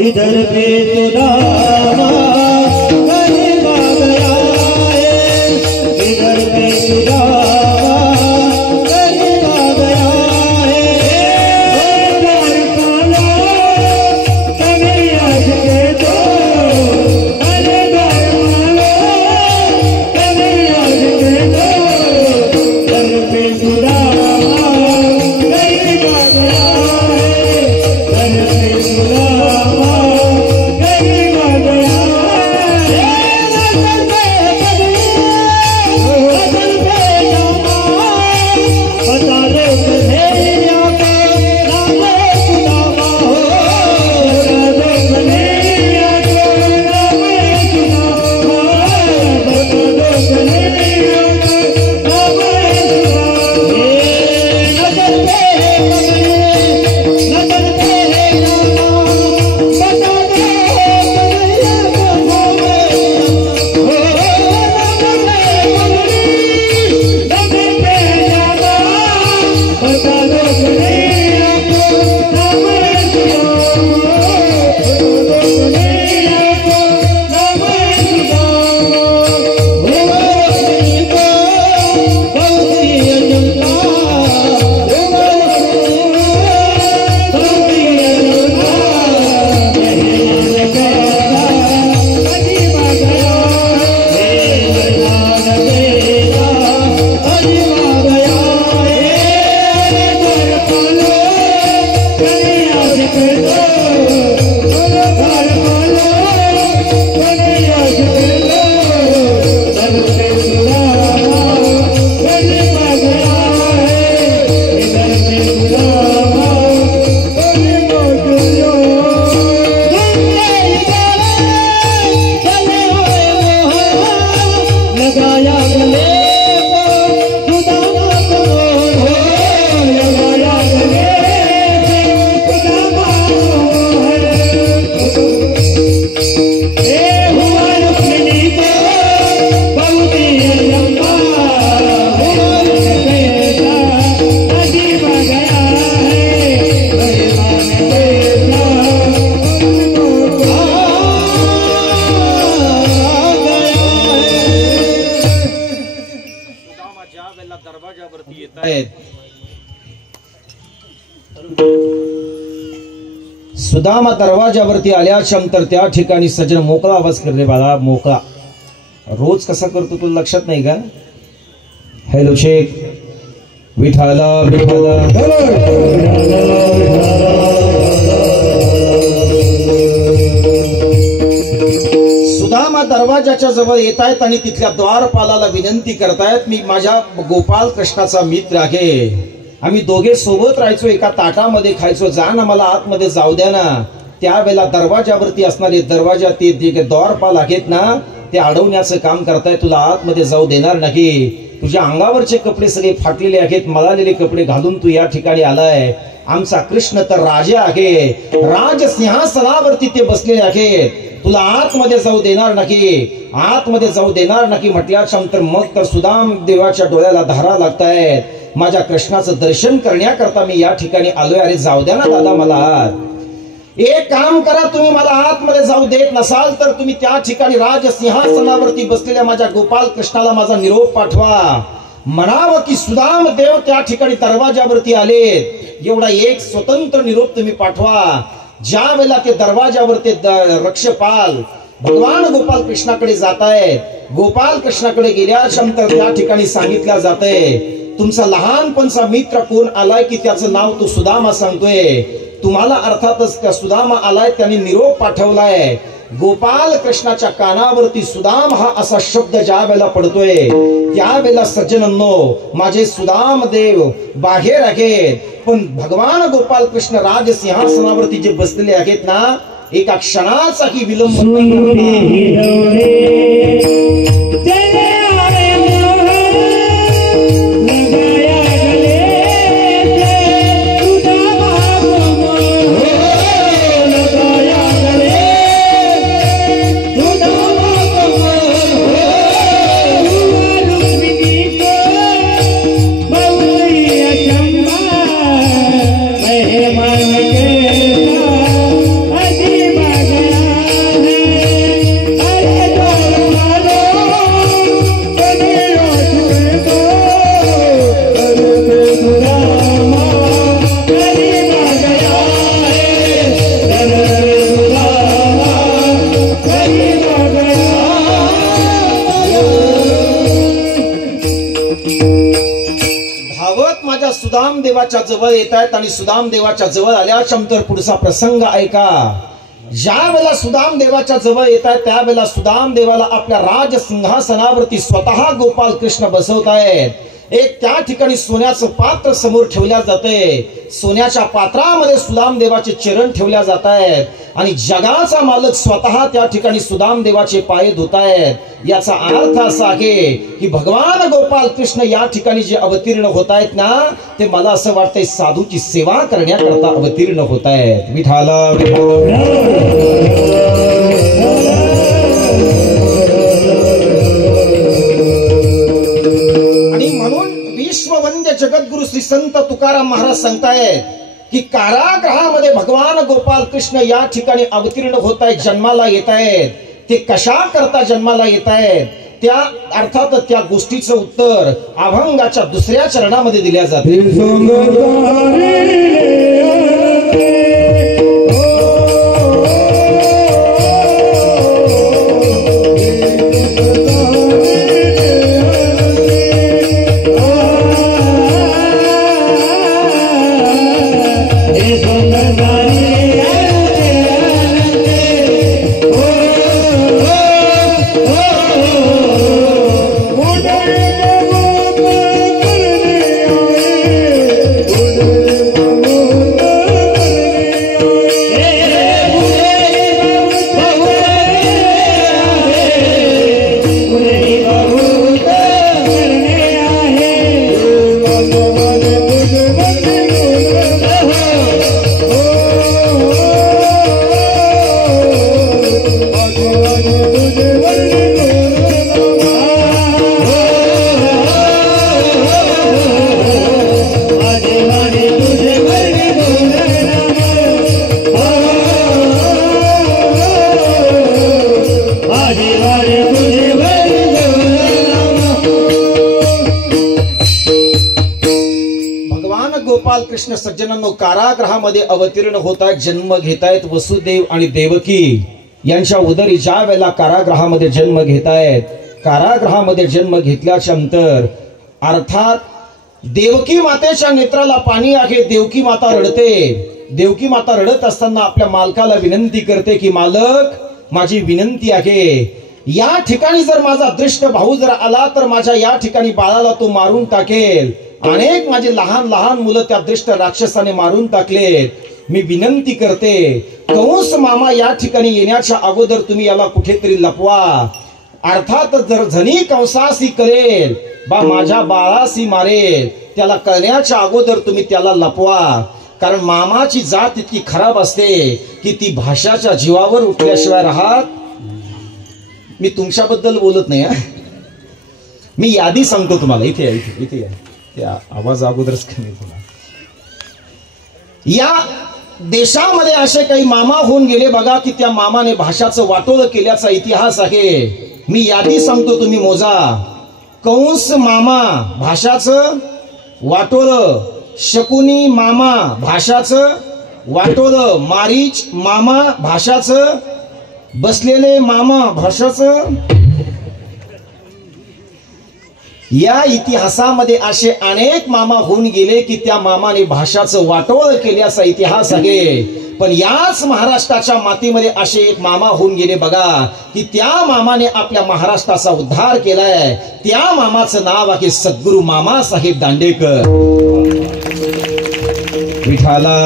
इधर पे सुदामा गरीबा गया है, इधर पे सुदामा गरीबा गया है। कन्हैया के तो अरे कन्हैया के तो इधर पे सुदामा गरीबा गया है, इधर पे सुदामा गरीबा आहेत. सुदामा दरवाजावरती आल्याच्या नंतर त्या ठिकाणी सज्जन मोकळा आवाज कर रे बाळा, मोकळा. रोज कसा करतो तुला लक्षात नाही का? हॅलो शेख. विठाला विठाला सुदामा दरवाजाच्या जवळ येत आहेत आणि तिथल्या द्वारपालाला विनंती करतायत, मी माझ्या गोपाल कृष्णाचा मित्र आहे, आम्ही दोघे सोबत राहायचो, एका ताटामध्ये खायचो, जा ना मला आतमध्ये जाऊ द्या ना. त्यावेळेला दरवाजावरती असणारे दरवाजा ते द्वारपाल आहेत ना, ते अडवण्याचं काम करताय, तुला आतमध्ये जाऊ देणार नाही. तुझ्या अंगावरचे कपडे सगळे फाटलेले आहेत, मळालेले कपडे घालून तू या ठिकाणी आलाय. आमचा कृष्ण तर राजा आहे, राज सिंहासनावरती ते बसलेले आहेत, तुला आतमध्ये जाऊ देणार नाही, आतमध्ये जाऊ देणार नाही म्हटल्याच्या नंतर मग तर सुदाम देवाच्या डोळ्याला धारा लागतायत. माझ्या कृष्णाचं दर्शन करण्याकरता मी या ठिकाणी आलोय, अरे जाऊ द्या ना दादा मला आत. एक काम करा, तुम्ही मला आतमध्ये जाऊ देत नसाल तर तुम्ही त्या ठिकाणी राज सिंहासनावरती बसलेल्या माझ्या गोपाल कृष्णाला माझा निरोप पाठवा, म्हणावं की सुदाम देव त्या ठिकाणी दरवाजावरती आले. एवढा एक स्वतंत्र निरोप तुम्ही पाठवा. ज्या वेळेला ते दरवाजावरती रक्षपाल भगवान गोपाल कृष्णाकडे जात आहेत, गोपाल कृष्णाकडे गेल्याच्या नंतर त्या ठिकाणी सांगितलं जातंय, तुमचा लहानपणचा मित्र कोण आलाय की त्याचं नाव तो सुदामा सांगतोय. तुम्हाला अर्थातच त्या सुदामा आलाय, त्याने निरोप पाठवलाय. गोपाल कृष्णाच्या कानावरती सुदाम हा असा शब्द ज्या वेळेला पडतोय त्यावेळेला सज्जनांनो, माझे सुदाम देव बाहेर आहेत, पण भगवान गोपाल कृष्ण राज सिंहासनावरती जे बसलेले आहेत ना, एका क्षणाचाही विलंब सुदाम देवाच्या जवळ येत आहेत. आणि सुदाम देवाच्या जवळ आल्याच्या नंतर पुढचा प्रसंग ऐका. ज्या वेळेला सुदाम देवाच्या जवळ येत आहेत त्यावेळेला सुदाम देवाला आपल्या राज सिंहासनावरती स्वतः गोपाल कृष्ण बसवत आहेत. एक त्या ठिकाणी सोन्याचं पात्र समोर ठेवल्या जाते, सोन्याच्या पात्रामध्ये सुदाम देवाचे चरण ठेवल्या जात आहेत आणि जगाचा मालक स्वतः त्या ठिकाणी सुदाम देवाचे पाय धुत आहेत. याचा अर्थ असा आहे की भगवान गोपाल कृष्ण या ठिकाणी जे अवतीर्ण होत आहेत ना, ते मला असं वाटतंय साधूची सेवा करण्याकरता अवतीर्ण होत आहेत. विठाला विश्ववंद्य जगद्गुरु श्री संत तुकाराम महाराज सांगतायत की कारागृहामध्ये भगवान गोपाल कृष्ण या ठिकाणी अवतीर्ण होत आहेत, जन्माला येत आहेत. ते कशा करता जन्माला येत आहेत त्या अर्थात त्या गोष्टीचं उत्तर अभंगाच्या दुसऱ्या चरणामध्ये दिल्या जाते. गोपाल कृष्ण सज्जनांनो कारागृहामध्ये अवतीर्ण होत आहेत, जन्म घेतायत वसुदेव आणि देवकी यांच्या उदरी. ज्या वेळेला कारागृहामध्ये जन्म घेतायत, कारागृहामध्ये जन्म घेतल्याच्या नंतर अर्थात देवकी मातेच्या नेत्राला पाणी आहे. देवकी माता रडते. देवकी माता रडत असताना आपल्या मालकाला विनंती करते की मालक, माझी विनंती आहे, या ठिकाणी जर माझा दृष्ट भाऊ जर आला तर माझ्या या ठिकाणी बाळाला तो मारून टाकेल. अनेक माझे लहान लहान मुलं त्या दृष्ट राक्षसाने मारून टाकले. मी विनंती करते, कंस मामा या ठिकाणी येण्याच्या अगोदर तुम्ही याला कुठेतरी लपवा. अर्थात जर जणी कंसासी करेल बा माझ्या बाळासी मारेल, त्याला कळण्याच्या अगोदर तुम्ही त्याला लपवा. कारण मामाची जात इतकी खराब असते की ती भाषाच्या जीवावर उठल्याशिवाय राहत. मी तुमच्याबद्दल बोलत नाही, मी यादी सांगतो तुम्हाला. इथे इथे इथे त्या आवाज अगोदरच कमी झाला. या देशामध्ये असे काही मामा होऊन गेले बघा की त्या मामाने भाषाचं वाटोळं केल्याचा इतिहास आहे. मी यादी सांगतो, तुम्ही मोजा. कंस मामा भाषाचं वाटोळं, शकुनी मामा भाषाचं वाटोळं, मारीच मामा भाषाचं, बसलेले मामा भाषाचं. या इतिहासामध्ये असे अनेक मामा होऊन गेले की त्या मामाने भाषाचं वाटोळ केल्याचा इतिहास आहे. पण याच महाराष्ट्राच्या मातीमध्ये असे एक मामा होऊन गेले बघा की त्या मामाने आपल्या महाराष्ट्राचा उद्धार केलाय. त्या मामाचं नाव आहे सद्गुरू मामा साहेब दांडेकर. विठाला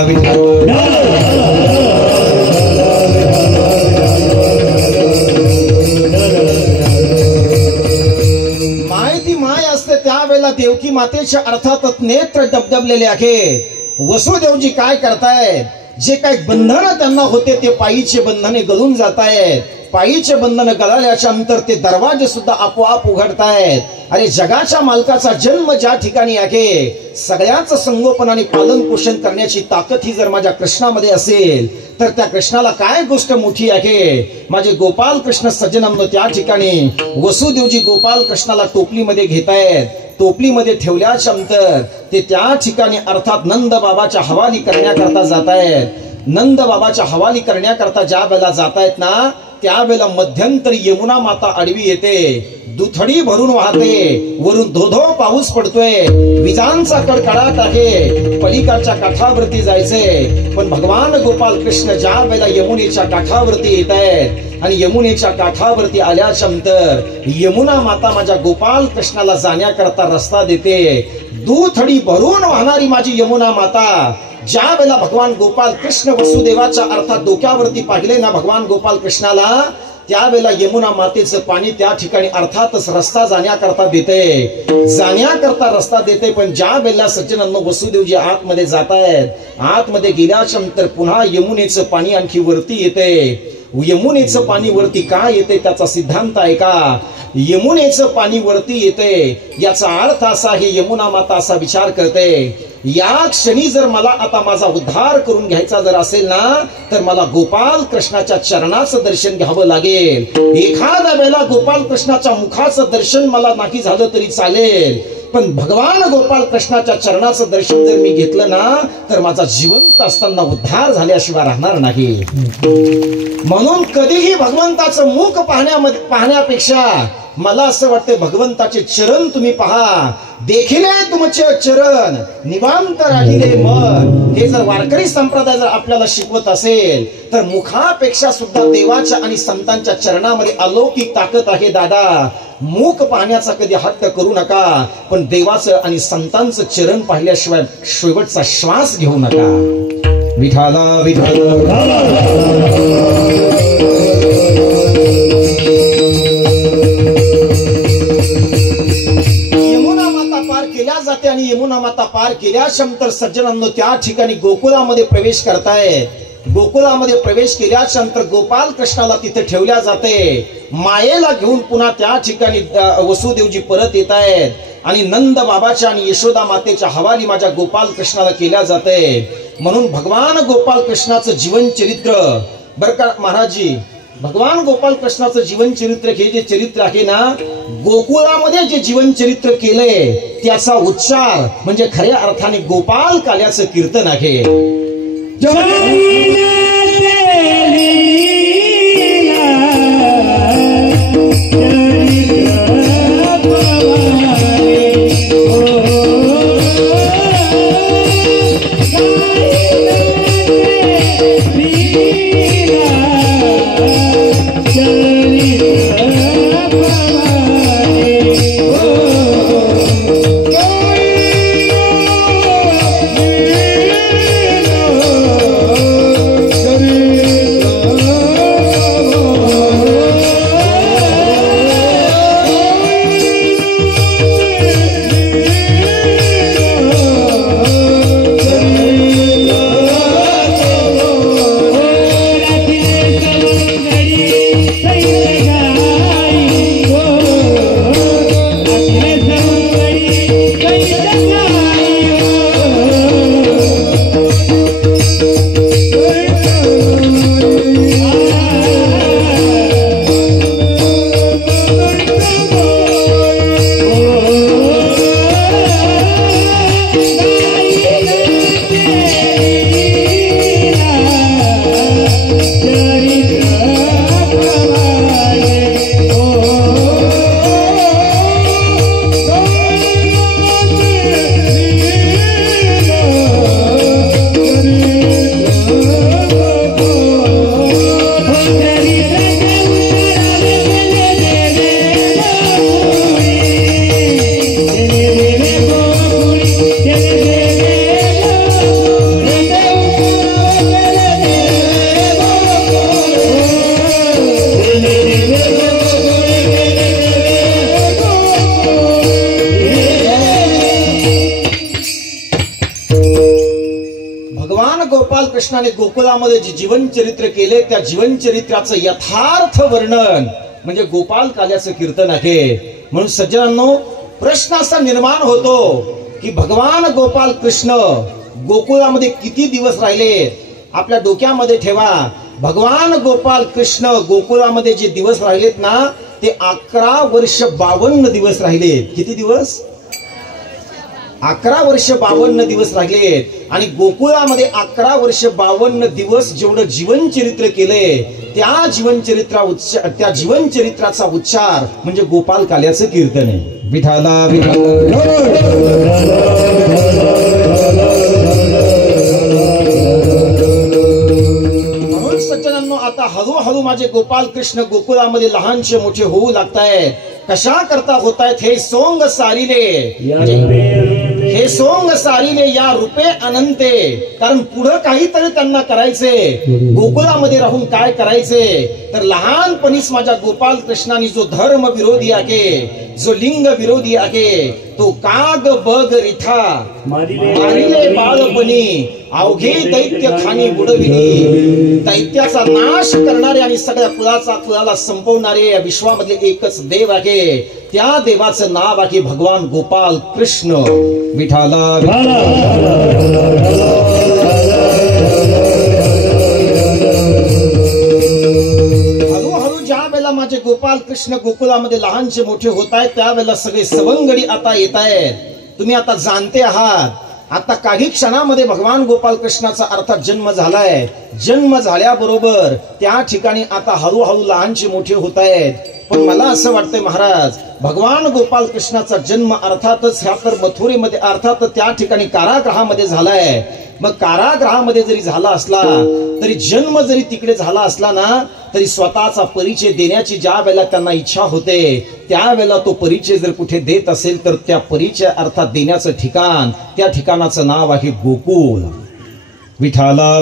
त्यावेळेला देवकी मातेच्या अर्थातच नेत्र डबडबलेले आहे. वसुदेवजी काय करतायत, जे काही बंधन त्यांना होते ते पायीचे बंधने गळून जात आहेत. पायीचे बंधन गळाल्याच्या नंतर ते दरवाजे सुद्धा आपोआप उघडतायत. अरे जगाच्या मालकाचा जन्म ज्या ठिकाणी आहे, सगळ्याच संगोपन आणि पालन पोषण करण्याची ताकद ही जर माझ्या कृष्णामध्ये असेल तर त्या कृष्णाला काय गोष्ट मोठी आहे. माझे गोपाल कृष्ण सज्जनांनो त्या ठिकाणी वसुदेवजी गोपाल कृष्णाला टोपलीमध्ये घेतायत. टोपलीमध्ये ठेवल्याच्या नंतर ते त्या ठिकाणी अर्थात नंद बाबाच्या हवाली करण्याकरता जात आहेत. नंद बाबाच्या हवाली करण्याकरता ज्या वेळेला जात आहेत ना, त्यावेळेला मध्यंतरी यमुना माता आडवी येते. दुथडी भरून वाहते. वरून धोधो पाऊस पडतोय. विजांचा कडकडाट आहे. पलीकडच्या काठावरती जायचंय. पण भगवान गोपाल कृष्ण ज्या वेळेला यमुनेच्या काठावरती येत आहेत आणि यमुनेच्या काठावरती आल्याच्या नंतर यमुना माता माझ्या गोपाल कृष्णाला जाण्याकरता रस्ता देते. दुथडी भरून वाहणारी माझी यमुना माता ज्या वेळेला भगवान गोपाल कृष्ण वसुदेवाच्या अर्थात डोक्यावरती पाहिले ना भगवान गोपाल कृष्णाला, त्यावेळेला यमुना मातेचं पाणी त्या ठिकाणी अर्थातच रस्ता जाण्याकरता जाण्याकरता रस्ता देते. पण ज्या वेळेला सज्जनांनो वसुदेवजी आतमध्ये जात आहेत, आतमध्ये गेल्याच्या नंतर पुन्हा यमुनेचं पाणी आणखी वरती येते. यमुनेचं पाणी वरती का येते त्याचा सिद्धांत आहे का, यमुनेचं पाणी वरती येते याचा अर्थ असा आहे, यमुना माता असा विचार करते, या क्षणी जर मला आता माझा उद्धार करून घ्यायचा जर असेल ना, तर मला गोपाल कृष्णाच्या चरणाचं दर्शन घ्यावं लागेल. एखाद्या वेळेला गोपाल कृष्णाच्या मुखाचं दर्शन मला नाही झालं तरी चालेल, पण भगवान गोपाल कृष्णाच्या चरणाचं दर्शन जर मी घेतलं ना, तर माझा जिवंत असताना उद्धार झाल्याशिवाय राहणार नाही. म्हणून कधीही भगवंताचं मुख पाहण्यापेक्षा मला असं वाटतं भगवंताचे चरण तुम्ही पहा. देखिले तुमचे चरण निवांत राहिले मन. हे जर वारकरी संप्रदाय जर आपल्याला शिकवत असेल तर मुखापेक्षा सुद्धा देवाच्या आणि संतांच्या चरणामध्ये अलौकिक ताकद आहे. दादा, मुख पाहण्याचा कधी हट्ट करू नका, पण देवाचं आणि संतांचं चरण पाहिल्याशिवाय शेवटचा श्वास घेऊ नका. विठाला विठाला जाते आणि यमुना माता पार केल्यानंतर सज्जनांनो त्या ठिकाणी गोकुळामध्ये प्रवेश करताय. गोकुळामध्ये प्रवेश केल्यानंतर गोपाल कृष्णाला तिथे ठेवल्या जाते. मायेला घेऊन पुन्हा त्या ठिकाणी वसुदेवजी परत येत आहेत आणि नंद बाबाच्या आणि यशोदा मातेच्या हवाली माझ्या गोपाल कृष्णाला केल्या जाते. म्हणून भगवान गोपाल कृष्णाचं जीवन चरित्र बरं का महाराजजी, भगवान गोपाल कृष्णाचं जीवन चरित्र हे जे चरित्र आहे ना, गोकुळामध्ये जे जीवन चरित्र केलंय त्याचा उच्चार म्हणजे खऱ्या अर्थाने गोपाल काल्याचं कीर्तन आहे. कृष्णाने गोकुळामध्ये जे जीवन चरित्र केले त्या जीवन चरित्राचं यथार्थ वर्णन म्हणजे गोपाल काल्याचं कीर्तन आहे. म्हणून सज्जनांनो, प्रश्न असा निर्माण होतो की भगवान गोपाल कृष्ण गोकुळामध्ये किती दिवस राहिले. आपल्या डोक्यामध्ये ठेवा, भगवान गोपाल कृष्ण गोकुळामध्ये जे दिवस राहिलेत ना ते 11 वर्ष 52 दिवस राहिलेत. किती दिवस? 11 वर्ष 52 दिवस राहिलेत. आणि गोकुळामध्ये 11 वर्ष 52 दिवस जेवढं जीवन चरित्र केलंय त्या जीवन चरित्राचा उच्चार म्हणजे गोपाल काल्याचं कीर्तन आहे. विठाला म्हणून सज्जनांनो, आता हळूहळू माझे गोपाल कृष्ण गोकुळामध्ये लहानशे मोठे होऊ लागतायत. कशा करता होतायत? हे सोंग सारिले, हे सोंग सारिले या रूपे अनंते. कारण पुढे काहीतरी त्यांना करायचे. गोकुळामध्ये राहून काय करायचे तर लहानपणीच माझ्या गोपाल कृष्णाने जो धर्म विरोधी आहे, जो लिंग विरोधी आहे, तो काग बग रिठा मारिले बाळपणी अवघे दैत्य खाणी बुडविली. दैत्याचा नाश करणारे आणि सगळ्या कुळाला संपवणारे या विश्वामधले एकच देव आहे. त्या देवाचं नाव आहे भगवान गोपाल कृष्ण. विठाला हळूहळू ज्या वेळेला माझे गोपाल कृष्ण गोकुळामध्ये लहानचे मोठे होत आहेत त्यावेळेला सगळे सवंगडी आता येत आहेत. तुम्ही आता जाणते आहात, आता काही क्षणामध्ये भगवान गोपाल कृष्णाचा अर्थात जन्म झालाय. जन्म झाल्याबरोबर त्या ठिकाणी आता हळूहळू लहानचे मोठे होत आहेत. पण मला असं वाटतंय महाराज, भगवान गोपाल कृष्णाचा जन्म अर्थातच ह्या तर मथुरेमध्ये अर्थात त्या ठिकाणी कारागृहामध्ये झालाय. मग कारागृहामध्ये जरी झाला असला तरी जन्म जरी तिकडे झाला असला ना तरी स्वतःचा परिचय देण्याची ज्या वेळेला त्यांना इच्छा होते त्यावेळेला तो परिचय जर कुठे देत असेल तर त्या परिचय अर्थात देण्याचं ठिकाण, त्या ठिकाणाचं नाव आहे गोकुळ. विठाला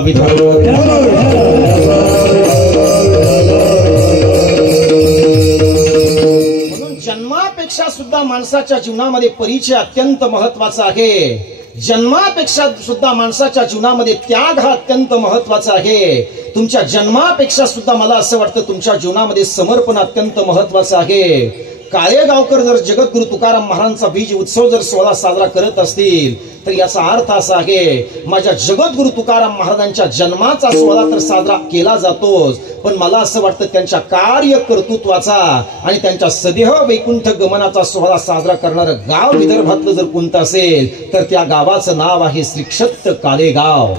जन्मापेक्षा सुद्धा माणसाच्या जीवनामध्ये परिचय अत्यंत महत्वाचा आहे. जन्मापेक्षा सुद्धा माणसाच्या जीवनामध्ये त्याग हा अत्यंत महत्वाचा आहे. तुमच्या जन्मापेक्षा सुद्धा मला असं वाटतं तुमच्या जीवनामध्ये समर्पण अत्यंत महत्वाचं आहे. काळेगावकर जर जगद्गुरु तुकाराम महाराजांचा बीज उत्सव जर सोहळा साजरा करत असतील तर याचा अर्थ असा आहे माझ्या जगद्गुरु तुकाराम महाराजांच्या जन्माचा सोहळा तर साजरा केला जातोच, पण मला असं वाटतं त्यांच्या कार्य कर्तृत्वाचा आणि त्यांच्या सदेह वैकुंठ गमनाचा सोहळा साजरा करणारं गाव विदर्भातलं जर कोणतं असेल तर त्या गावाचं नाव आहे श्री क्षेत्र काळेगाव.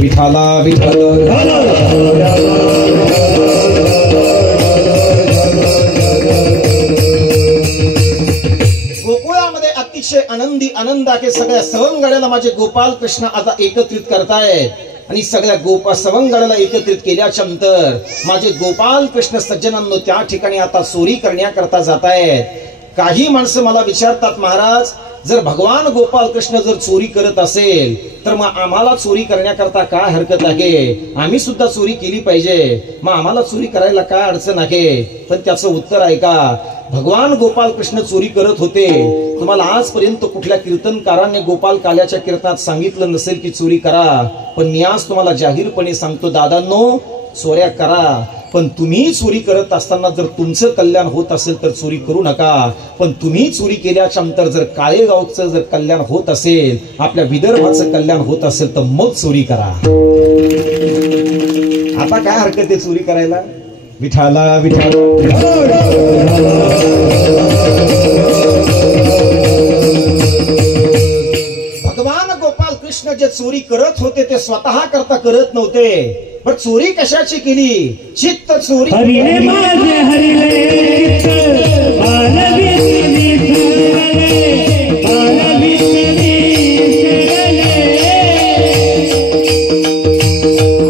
विठाला विठ्ठल गोकुळामध्ये अतिशय आनंदाचे सगळ्या सवंगड्याला माझे गोपाल कृष्ण आता एकत्रित करतायत आणि सगळ्या सवंगड्याला एकत्रित केल्याच्या नंतर माझे गोपाल कृष्ण सज्जनांनो त्या ठिकाणी आता चोरी करण्याकरता जात आहेत. काही माणसं मला विचारतात महाराज जर भगवान गोपाल कृष्ण जर चोरी करत असेल तर मग आम्हाला चोरी करण्याकरता काय हरकत आहे, आम्ही सुद्धा चोरी केली पाहिजे, मग आम्हाला चोरी करायला काय अडचण आहे. पण त्याचं उत्तर आहे का भगवान गोपाल कृष्ण चोरी करत होते. तुम्हाला आजपर्यंत कुठल्या कीर्तनकारांनी गोपाल काल्याच्या कीर्तनात सांगितलं नसेल की चोरी करा, पण मी आज तुम्हाला जाहीरपणे सांगतो दादांनो चोऱ्या करा, पण तुम्ही चोरी करत असताना जर तुमचं कल्याण होत असेल तर चोरी करू नका. पण तुम्ही चोरी केल्याच्या नंतर जर काळेगावचं जर कल्याण होत असेल, आपल्या विदर्भाचं कल्याण होत असेल तर मग चोरी करा. आता काय हरकत आहे चोरी करायला. विठाला विठाला भगवान गोपाल कृष्ण जे चोरी करत होते ते स्वतः करता करत नव्हते, पण चोरी कशाची केली. चित्त चोरी हरिले माझे हरिले चित्त बालविसरी सुरले बालविसरी सुरले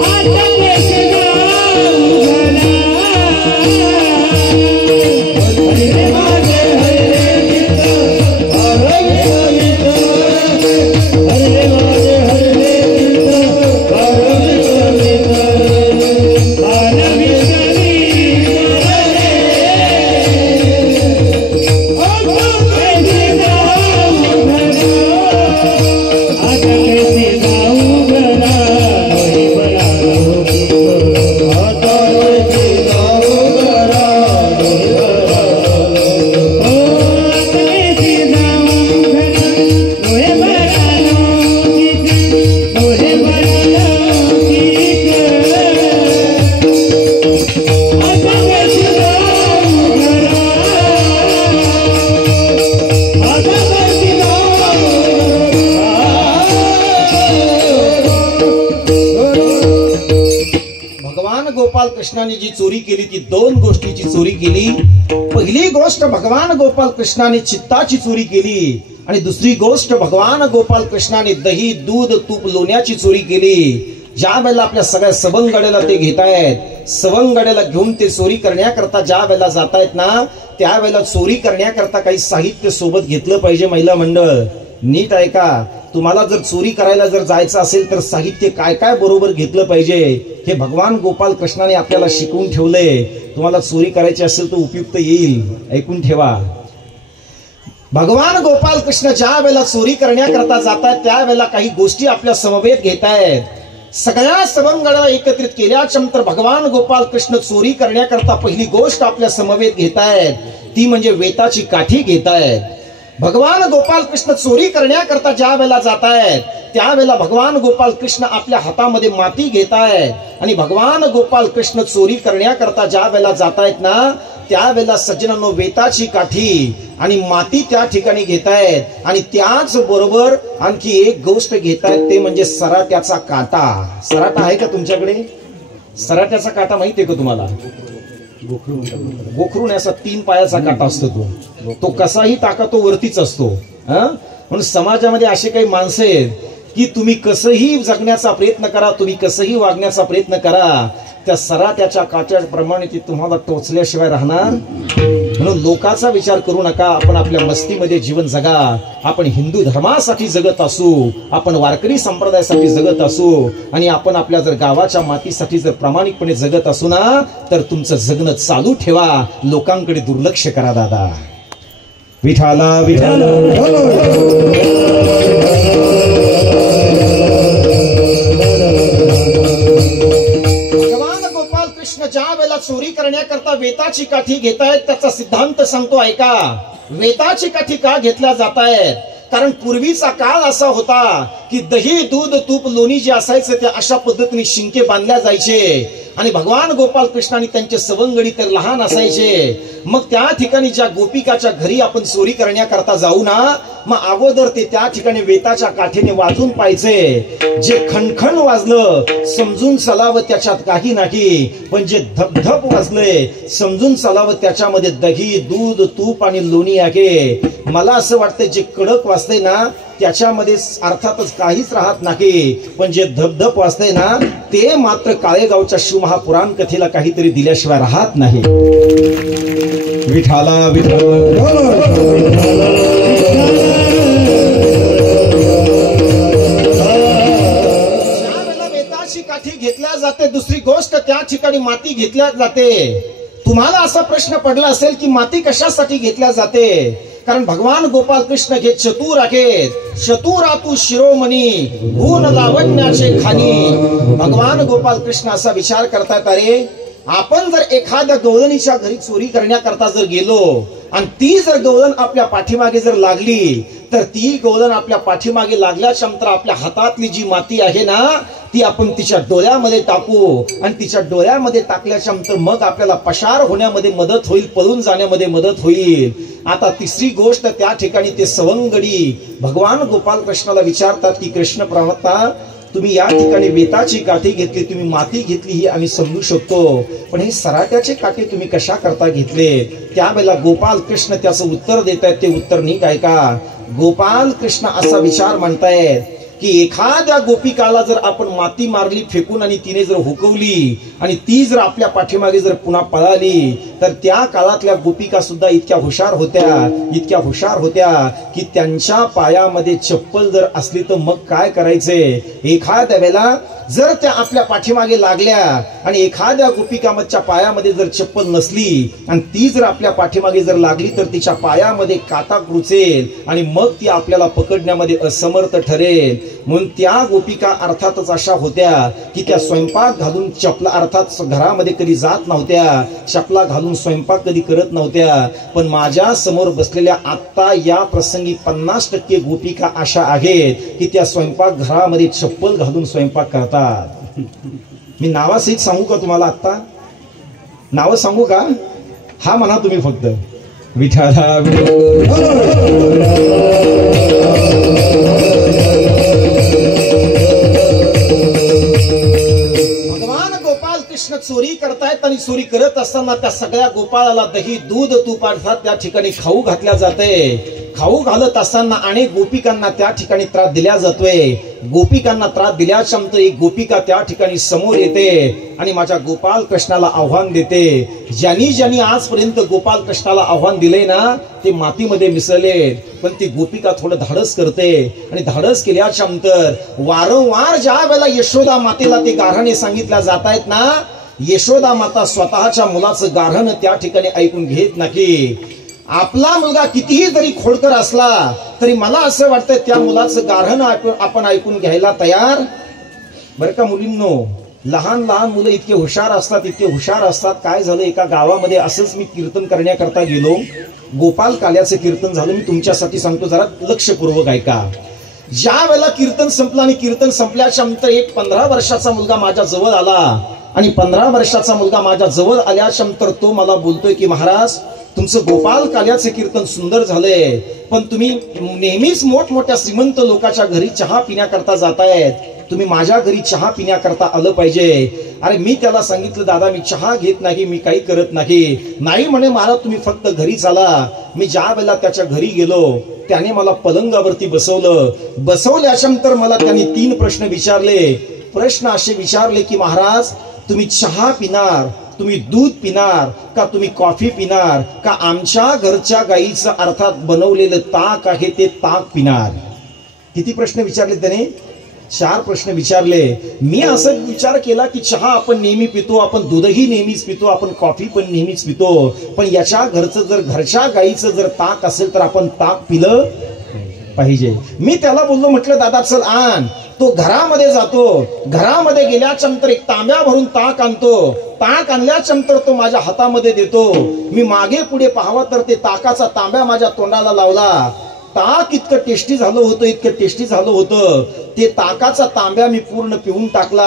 आतलेच गाऊ घरा. हरिले माझे हरिले चित्त बालविसरी सुरले हरिले माझे हरिले चित्त बालविसरी गोपाल कृष्णाने जी चोरी केली ती दोन गोष्टीची चोरी केली. पहिली गोष्ट भगवान गोपाल कृष्णाने चित्ताची चोरी केली आणि दुसरी गोष्ट भगवान गोपाल कृष्णाने दही दूध तूप लोण्याची चोरी केली. ज्या वेळेला आपल्या सगळ्या सवंगड्याला ते घेतायत, सवंगड्याला घेऊन ते चोरी करण्याकरता ज्या वेळेला जातायत ना त्यावेळेला चोरी करण्याकरता काही साहित्य सोबत घेतलं पाहिजे. महिला मंडळ नीट ऐका, तुम्हाला जर चोरी करायला जर जायचं असेल तर साहित्य काय काय बरोबर घेतलं पाहिजे हे भगवान गोपाल कृष्णाने आपल्याला शिकवून ठेवलंय. तुम्हाला चोरी करायची असेल तर उपयुक्त येईल, ऐकून ठेवा. भगवान गोपाल कृष्ण ज्या वेळेला चोरी करण्याकरता जातात त्यावेळेला काही गोष्टी आपल्या समवेत घेतायत. सगळ्या सवंगड्याला एकत्रित केल्याच्या नंतर भगवान गोपाल कृष्ण चोरी करण्याकरता पहिली गोष्ट आपल्या समवेत घेतायत ती म्हणजे वेताची काठी घेतायत. भगवान गोपाल कृष्ण चोरी करण्याकरता ज्या वेळेला जातायत त्यावेळेला भगवान गोपाल कृष्ण आपल्या हातामध्ये माती घेतायत आणि भगवान गोपाल कृष्ण चोरी करण्याकरता ज्या वेळेला जातायत ना त्यावेळेला सज्जनांनो वेताची काठी आणि माती त्या ठिकाणी घेतायत आणि त्याच बरोबर आणखी एक गोष्ट घेतायत ते म्हणजे सराट्याचा काटा. सराटा आहे का तुमच्याकडे? सराट्याचा काटा माहितीये का तुम्हाला? गोखरून असा 3 पायाचा काटा असतो तो कसाही टाका तो वरतीच असतो. म्हणून समाजामध्ये असे काही माणसं आहेत की तुम्ही कसंही जगण्याचा प्रयत्न करा, तुम्ही कसंही वागण्याचा प्रयत्न करा, त्या सराट्याच्या काट्याप्रमाणे ती तुम्हाला टोचल्याशिवाय राहणार. म्हणून लोकांचा विचार करू नका. आपण आपल्या मस्तीमध्ये जीवन जगा. आपण हिंदू धर्मासाठी जगत असू, आपण वारकरी संप्रदायासाठी जगत असू आणि आपण आपल्या जर गावाच्या मातीसाठी जर प्रामाणिकपणे जगत असू ना तर तुमचं जगणं चालू ठेवा. लोकांकडे दुर्लक्ष करा दादा. विठाला विठाला भगवान गोपाल कृष्ण ज्या वेळेला दादा चोरी करण्याकरता वेताची काठी घेतायत, त्याचा सिद्धांत सांगतो ऐका. वेताची काठी का घेतल्या जात आहेत? कारण पूर्वीचा काळ असा होता की दही दूध तूप लोणी जे असायचं ते अशा पद्धतीने शिंके बांधल्या जायचे आणि भगवान गोपाल कृष्ण आणि त्यांचे सवंगडी तर लहान असायचे. मग त्या ठिकाणी ज्या गोपिकाच्या घरी आपण चोरी करण्याकरता जाऊ ना, मग अगोदर ते त्या ठिकाणी वेताच्या काठीने वाजून पाहिजे. जे खणखण वाजलं समजून चलावं त्याच्यात काही नाही, पण जे धपधप वाजले समजून चलावं त्याच्यामध्ये दही दूध तूप आणि लोणी आहे. मला असं वाटतं जे कडक वाजते ना त्याच्यामध्ये अर्थातच काहीच राहत नाही, पण जे धपधप वाजते ना ते मात्र काळेगावच्या शिवमहापुराण कथेला काहीतरी दिल्याशिवाय राहत नाही. विठाला वेताची काठी घेतल्या जाते. दुसरी गोष्ट त्या ठिकाणी माती घेतल्या जाते. तुम्हाला असा प्रश्न पडला असेल की माती कशासाठी घेतल्या जाते? कारण भगवान गोपाल कृष्ण हे चतुर आहेत. चतुरातू शिरोमणी गुण लावण्याचे खानी. भगवान गोपाल कृष्ण असा विचार करतात, अरे आपण जर एखाद्या गवळणीच्या घरी चोरी करण्याकरता जर गेलो आणि ती जर गवळण आपल्या पाठीमागे जर लागली तर ती गवळण आपल्या पाठीमागे लागल्याच्या नंतर आपल्या हातातली जी माती आहे ना ती आपण तिच्या डोळ्यामध्ये टाकू आणि तिच्या डोळ्यामध्ये टाकल्याच्या नंतर मग आपल्याला पसार होण्यामध्ये मदत होईल, पळून जाण्यामध्ये मदत होईल. आता तिसरी गोष्ट त्या ठिकाणी ते सवंगडी भगवान गोपाल कृष्णाला विचारतात की कृष्ण प्रवक्ता तुम्ही या ठिकाणी वेताची काठी घेतली, तुम्ही माती घेतली ही आम्ही समजू शकतो, पण हे सराट्याचे काठी तुम्ही कशा करता घेतले? त्यावेळेला गोपाल कृष्ण त्याचं उत्तर देत आहेत. ते उत्तर नीट ऐका. गोपाल कृष्ण असा विचार म्हणतायत की एखाद्या गोपिकाला जर आपण माती मारली फेकून आणि तिने जर हुकवली आणि ती जर आपल्या पाठीमागे जर पुन्हा पळाली तर त्या काळातल्या गोपिका सुद्धा इतक्या हुशार होत्या की त्यांच्या पायामध्ये चप्पल जर असली तर मग काय करायचे? एखाद्या वेळेला जर त्या आपल्या पाठीमागे लागल्या आणि एखाद्या गोपिकाच्या पायामध्ये जर चप्पल नसली आणि ती जर आपल्या पाठीमागे जर लागली तर तिच्या पायामध्ये काटा रुचेल आणि मग ती आपल्याला पकडण्यामध्ये असमर्थ ठरेल. म्हणून त्या गोपिका अर्थातच अशा होत्या की त्या स्वयंपाक घालून चपला अर्थात घरामध्ये कधी जात नव्हत्या, चपला घालून स्वयंपाक कधी करत नव्हत्या. पण माझ्या समोर बसलेल्या आत्ता या प्रसंगी 50% गोपिका अशा आहेत की त्या स्वयंपाक घरामध्ये चप्पल घालून स्वयंपाक करतात. मी नावासहित सांगू का तुम्हाला? आत्ता नाव सांगू का? हा म्हणा तुम्ही फक्त विठाला. भगवान गोपाल कृष्ण चोरी करतायत आणि चोरी करत असताना त्या सगळ्या गोपाळाला दही दूध तूप अर्थात त्या ठिकाणी खाऊ घातल्या जाते. खाऊ घालत असताना अनेक गोपिकांना त्या ठिकाणी त्रास दिला जातोय. गोपिकांना त्रास दिल्याच्या नंतर एक गोपिका त्या ठिकाणी समोर येते आणि माझ्या गोपाल कृष्णाला आव्हान देते. ज्यांनी आजपर्यंत गोपाल कृष्णाला आव्हान दिले ना ते मातीमध्ये मिसळले, पण ती गोपिका थोडं धाडस करते आणि धाडस केल्याच्या नंतर वारंवार ज्या वेळेला यशोदा मातेला ते गाऱ्हाणे सांगितल्या जात आहेत ना, यशोदा माता स्वतःच्या मुलाचं गाऱ्हाण त्या ठिकाणी ऐकून घेत नाही. आपला मुलगा कितीही जरी खोडकर असला तरी मला असं वाटतं त्या मुलाचं गाऱ्हाण आपण ऐकून घ्यायला तयार. बरं का मुलींनो, लहान लहान मुलं इतके हुशार असतात. काय झालं, एका गावामध्ये असंच मी कीर्तन करण्याकरता गेलो. गोपाल काल्याचं कीर्तन झालं. मी तुमच्यासाठी सांगतो, जरा लक्षपूर्वक ऐका. ज्या वेळेला कीर्तन संपलं आणि कीर्तन संपल्याच्या नंतर एक 15 वर्षाचा मुलगा माझ्या जवळ आला आणि 15 वर्षाचा मुलगा माझ्या जवळ आल्याच्या नंतर तो मला बोलतोय की महाराज तुमचं गोपाल काल्याचे कीर्तन सुंदर झालंय, पण तुम्ही नेहमीच मोठमोठ्या श्रीमंत लोकांच्या घरी चहा पिण्याकरता जातायत, तुम्ही माझ्या घरी चहा पिण्याकरता आलं पाहिजे. अरे मी त्याला सांगितलं दादा मी चहा घेत नाही, मी काही करत नाही म्हणे महाराज तुम्ही फक्त घरी चाला. मी ज्या वेळेला त्याच्या घरी गेलो त्याने मला पलंगावरती बसवल्याच्या नंतर मला त्याने 3 प्रश्न विचारले. प्रश्न असे विचारले की महाराज तुम्ही चहा पिणार, तुम्ही दूध पिणार का तुम्ही कॉफी पिणार का आमच्या घरच्या गाईचं अर्थात बनवलेलं ताक आहे ते ताक पिणार? किती प्रश्न विचारले त्याने? 4 प्रश्न विचारले. मी असं विचार केला की चहा आपण नेहमी पितो, आपण दूधही नेहमीच पितो, आपण कॉफी पण नेहमीच पितो, पण याच्या घरचं जर घरच्या गाईचं जर ताक असेल तर आपण ताक पिलं पाहिजे. मी त्याला बोललो, म्हटलं दादा चल आण. तो घरामध्ये जातो, घरामध्ये गेल्याच्या नंतर एक तांब्या भरून ताक आणतो, ताक आणल्याच्या नंतर तो माझ्या हातामध्ये देतो. मी मागे पुढे पाहावा तर ते ताकाचा तांब्या माझ्या तोंडाला लावला. ताक इतकं टेस्टी झालं होतं, इतकं टेस्टी झालं होतं, ते ताकाचा तांब्या मी पूर्ण पिऊन टाकला.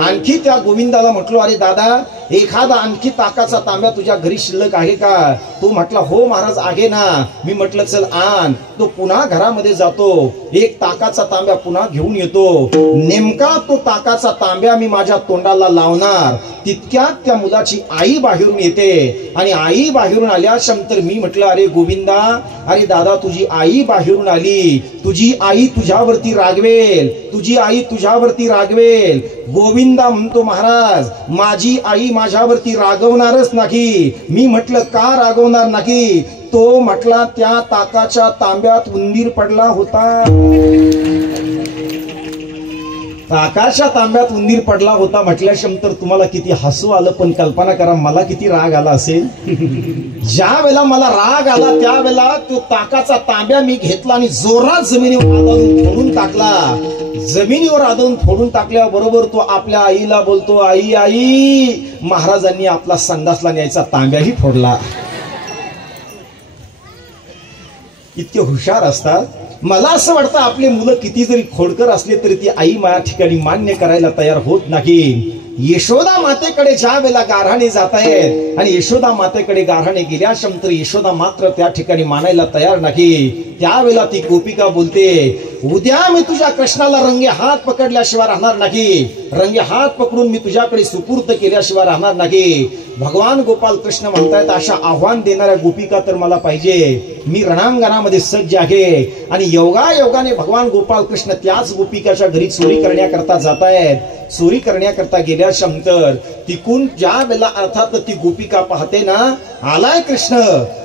आणखी त्या गोविंदाला म्हटलो, अरे दादा, एखादा आणखी ताकाचा तांब्या तुझ्या घरी शिल्लक आहे का? तो म्हटला, हो महाराज आहे ना. मी म्हटलं चल आण. तो पुन्हा घरामध्ये जातो, एक ताकाचा तांब्या पुन्हा घेऊन येतो. नेमका तो ताकाचा तांब्या मी माझ्या तोंडाला लावणार तितक्यात त्या मुलाची आई बाहेरून येते. आणि आई बाहेरून आल्यानंतर मी म्हटलं, अरे गोविंदा, अरे दादा, तुझी आई बाहेरून आली, तुझी आई तुझ्यावरती रागवेल, तुझी आई तुझ्यावरती रागवेल. गोविंदा म्हणतो, महाराज, माझी आई माझ्यावरती रागवणारच नाही. मी म्हटलं, का रागवणार नाही? तो म्हटला, त्या ताकाच्या तांब्यात उंदीर पडला होता. ताकाच्या तांब्यात उंदीर पडला होता म्हटल्यानंतर तुम्हाला किती हसू आलं, पण कल्पना करा मला किती राग आला असेल. ज्या वेळेला मला राग आला त्यावेळेला तो ताकाचा तांब्या मी घेतला आणि जोरात जमिनीवर आदळून फोडून टाकला. जमिनीवर आदळून फोडून टाकल्याबरोबर तो आपल्या आईला बोलतो, आई आई, महाराजांनी आपला संडासला न्यायचा तांब्याही फोडला. इतके हुशार असतात. मला असं वाटतं आपले मुलं किती जरी खोडकर असले तरी ती आई माझ्या ठिकाणी मान्य करायला तयार होत नाही. यशोदा मातेकडे ज्या वेळेला गाऱ्हाणे जात आहेत आणि यशोदा मातेकडे गाऱ्हाणे गेल्यानंतर यशोदा मात्र त्या ठिकाणी मानायला तयार नाही. त्यावेळेला ती गोपिका बोलते, उद्या मी तुझ्या कृष्णाला रंगे हात पकडल्याशिवाय राहणार नाही, रंगे हात पकडून मी तुझ्याकडे सुपूर्द केल्याशिवाय राहणार नाही. भगवान गोपाल कृष्ण म्हणतायत, अशा आव्हान देणाऱ्या गोपिका तर मला पाहिजे. मी रणांगणामध्ये सज्ज आहे. आणि योगायोगाने भगवान गोपाल कृष्ण त्याच गोपिकाच्या घरी चोरी करण्याकरता जात आहेत. चोरी करण्याकरता गेल्यानंतर तिकून ज्या वेळेला अर्थात ती गोपिका पाहते ना, आलाय कृष्ण,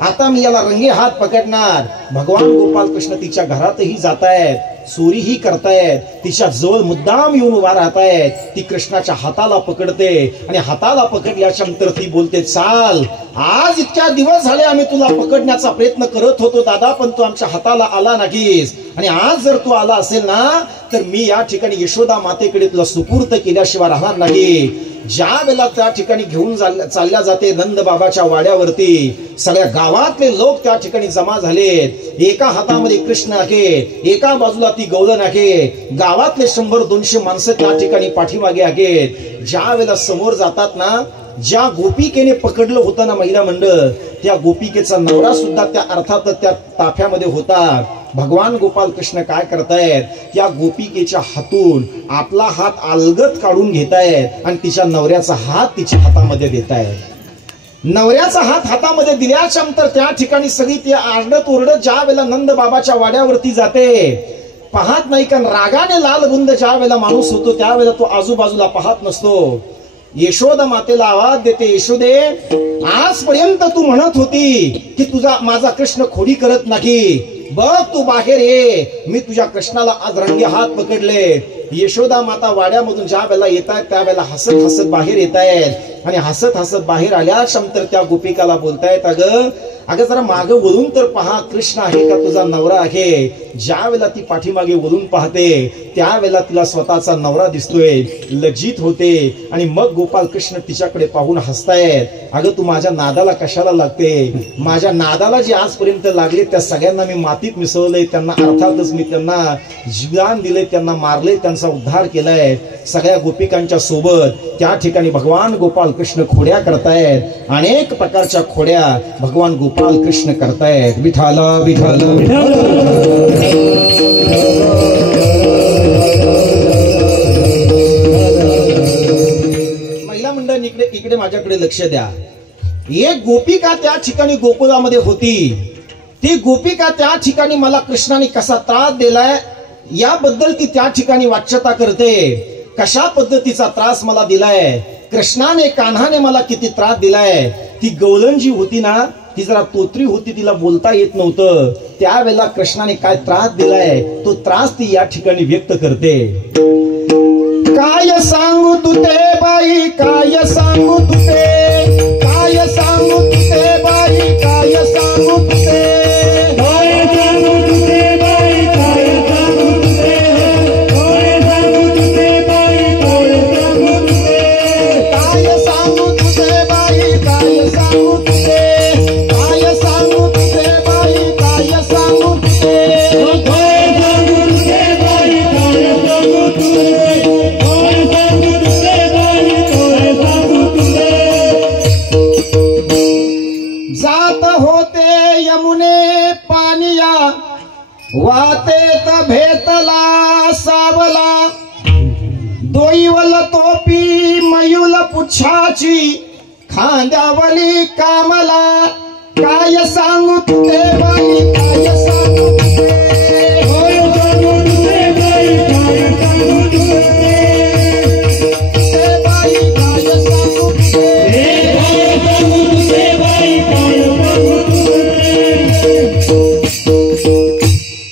आता मी याला रंगे हात पकडणार. भगवान गोपाल कृष्ण तिच्या घरातही जात आहेत, चोरीही करतायत, तिच्या जवळ मुद्दाम येऊन उभा राहतायत. ती कृष्णाच्या हाताला पकडते आणि हाताला पकडल्याच्या नंतर ती बोलते, चाल, आज इतक्या दिवस झाले आम्ही तुला पकडण्याचा प्रयत्न करत होतो दादा, पण तू आमच्या हाताला आला नाहीस. आणि आज जर तू आला असेल ना तर मी या ठिकाणी यशोदा मातेकडे तुला सुपूर्द केल्याशिवाय राहणार नाही. ज्या वेळेला त्या ठिकाणी घेऊन चालल्या जाते नंद बाबाच्या वाड्यावरती, सगळ्या गावातले लोक त्या ठिकाणी जमा झालेत. एका हातामध्ये कृष्ण आहे, एका बाजूला ती गौदन आहे. गावातले 100-200 माणसं त्या ठिकाणी पाठीमागे आहेत. ज्या वेळेला समोर जातात ना, ज्या गोपिकेने पकडलं होतं ना महिला मंडळ, त्या गोपिकेचा नवरा सुद्धा त्या अर्थात त्या ताफ्यामध्ये होता. भगवान गोपाल कृष्ण काय करतायत, त्या गोपिकेच्या हातून आपला हात अलगद काढून घेतायत आणि तिच्या नवऱ्याचा हात तिच्या हातामध्ये देतायत. नवऱ्याचा हात हातामध्ये दिल्याच्या नंतर त्या ठिकाणी सगळी ती आरडत ओरडत ज्या वेळेला नंद बाबाच्या वाड्यावरती जाते, पाहत नाही, कारण रागाने लालबुंद ज्या वेळेला माणूस होतो त्यावेळेला तो आजूबाजूला पाहत नसतो. यशोदा मातेला आवाज देते, यशोदे, आजपर्यंत तू म्हणत होती की तुझा माझा कृष्ण खोडी करत नाही, बघ तू बाहेर ये, मी तुझ्या कृष्णाला आज रंगे हात पकडले. यशोदा माता वाड्यामधून ज्या वेळेला येत आहेत त्यावेळेला हसत हसत बाहेर येत आहेत. आणि हसत हसत बाहेर आल्यानंतर त्या गोपिकाला बोलतायत, अगं जरा मागे वळून तर पहा, कृष्ण आहे का तुझा नवरा आहे. ज्या वेळेला ती पाठीमागे वळून पाहते त्यावेळेला तिला स्वतःचा नवरा दिसतोय, लज्जित होते. आणि मग गोपाल कृष्ण तिच्याकडे पाहून हसतायत, अगं तू माझ्या नादाला कशाला लागते, माझ्या नादाला जे आजपर्यंत लागले त्या सगळ्यांना मी मातीत मिसळलंय, त्यांना अर्थातच मी त्यांना जीवन दिले, त्यांना मारले, त्यांचा उद्धार केलाय. सगळ्या गोपिकांच्या सोबत त्या ठिकाणी भगवान गोपाल कृष्ण खोड्या करतायत. अनेक प्रकारच्या खोड्या भगवान गोपाल कृष्ण करतायत. विठाला विठाला महिला मंडळ इकडे माझ्याकडे लक्ष द्या. एक गोपिका त्या ठिकाणी गोकुळामध्ये होती. ती गोपिका त्या ठिकाणी मला कृष्णाने कसा त्रास दिलाय याबद्दल ती त्या ठिकाणी वाच्यता करते. कशा पद्धतीचा त्रास मला दिलाय, कृष्णाने कान्हाने मला किती त्रास दिलाय. ती गवलन जी होती ना, ती जरा तोत्री होती, तिला बोलता येत नव्हतं. त्यावेळेला कृष्णाने काय त्रास दिलाय तो त्रास ती या ठिकाणी व्यक्त करते. काय सांगू तुते बाई, काय सांगू तुते, काय सांगू तुते बाई, काय सांगू तुते, काय सांगू तुते बाई, काय सांगू तुते, काय सांगू होते यमुने पानिया, वातेत भेटला सावला, दोईवल तोपी मयुल पुच्छाची, खांद्यावली कामला, काय सांगू तुझे बाई, काय सांगू तुझे, काय सांगू तुझे बाई, काय सांगू तुझे, तुझे बाई काय सांगू तुझे, काय सांगू तुझे बाई, काय सांगू तुझे.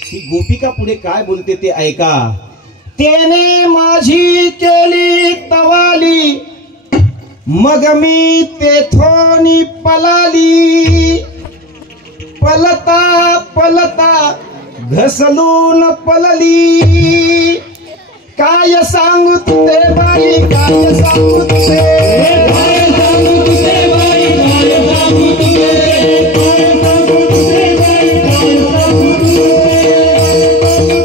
ही गोपिका पुढे काय बोलते ते ऐका. त्याने माझी केली तवाली, मग मी तेथोनी पलाली, पलता पलता घसलून पलली, काय सांगू तुझे बाई, काय सांगू तुझे, काय सांगू तुझे बाई, काय सांगू तुझे, काय सांगू तुझे बाई, काय सांगू तुझे,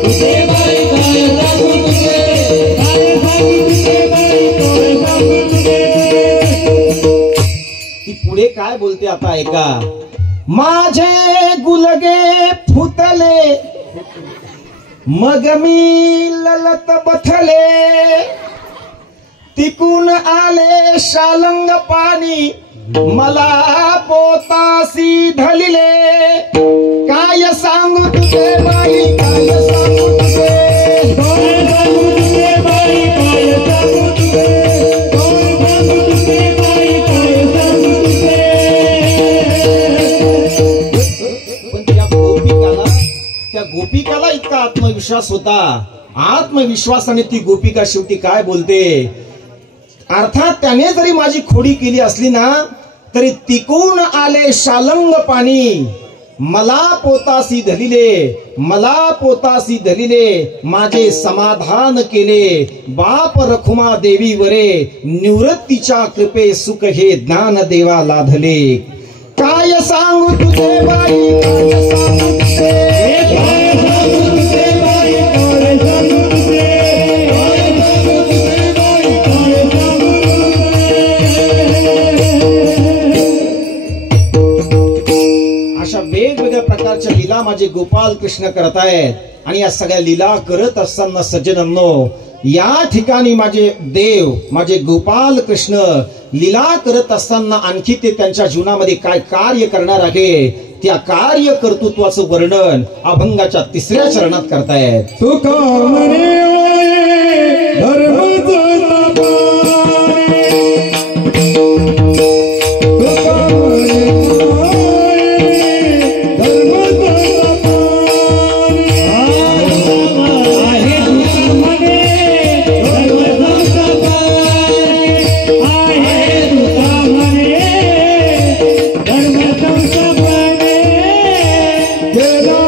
तुझे बाई काय सांगू तुझे, काय सांगू तुझे बाई, काय सांगू तुझे. ती पुढे काय बोलते आता ऐका. माझे गुलगे फुटले, मग मी ललत बथले, तिकून आले शालंग पाणी, मला पोतासी धलिले, काय सांगू तुझे बाई, काय सांगू तुझे, काय सांगू तुझे बाई, काय सांगू तुझे, काय सांगू तुझे बाई, काय सांगू तुझे. पण त्या गोपिकाला इतका आत्मविश्वास होता. आत्मविश्वासाने ती गोपिका शेवटी काय बोलते. अर्थात त्याने जरी माझी खोडी केली असली ना, तरी तिकून आले शालंग पाणी, मला पोतासी धलिले, मला पोतासी धलिले, माझे समाधान केले, बाप रखुमा देवी वरे, निवृत्तीच्या कृपे सुख हे ज्ञान देवा लाधले, काय सांगू तुझे बाई, काय सांगू तुझे, काय सांगू तुझे बाई, काय सांगू तुझे, काय सांगू तुझे बाई, काय सांगू तुझे. अशा वेगवेगळ्या प्रकारच्या लीला माझे गोपाल कृष्ण करतायत. आणि या सगळ्या लीला करत असताना सज्जनांनो, या ठिकाणी माझे देव, माझे गोपाल कृष्ण लीला करत असताना आणखी ते त्यांच्या जीवनामध्ये काय कार्य करणार आहे, त्या कार्य कर्तृत्वाचं वर्णन अभंगाच्या 3ऱ्या चरणात करतायत. तुका म्हणे धर्माचा तपाने, तुका म्हणे धर्माचा तपाने, आहे तुका म्हणे धर्माचा तपाने, आहे तुका म्हणे धर्माचा तपाने, गेला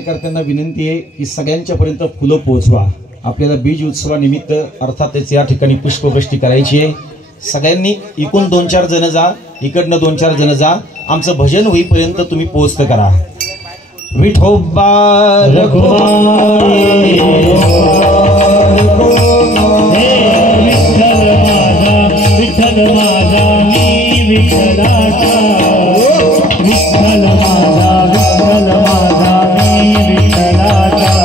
कार्यकर्त्यांना विनंती आहे की सगळ्यांच्या पर्यंत फुलं पोहोचवा. आपल्याला बीज उत्सवानिमित्त अर्थातच या ठिकाणी पुष्पवृष्टी करायची आहे. सगळ्यांनी इकडून 2-4 जण जा, इकडनं 2-4 जण जा. आमचं भजन होईपर्यंत तुम्ही पोहोचत करा. विठोबा रघुमाई विठ्ठल माझा मी विठ्ठलाचा विठ्ठल माझा मी विठ्ठलाचा विठ्ठल माझा मी विठ्ठलाचा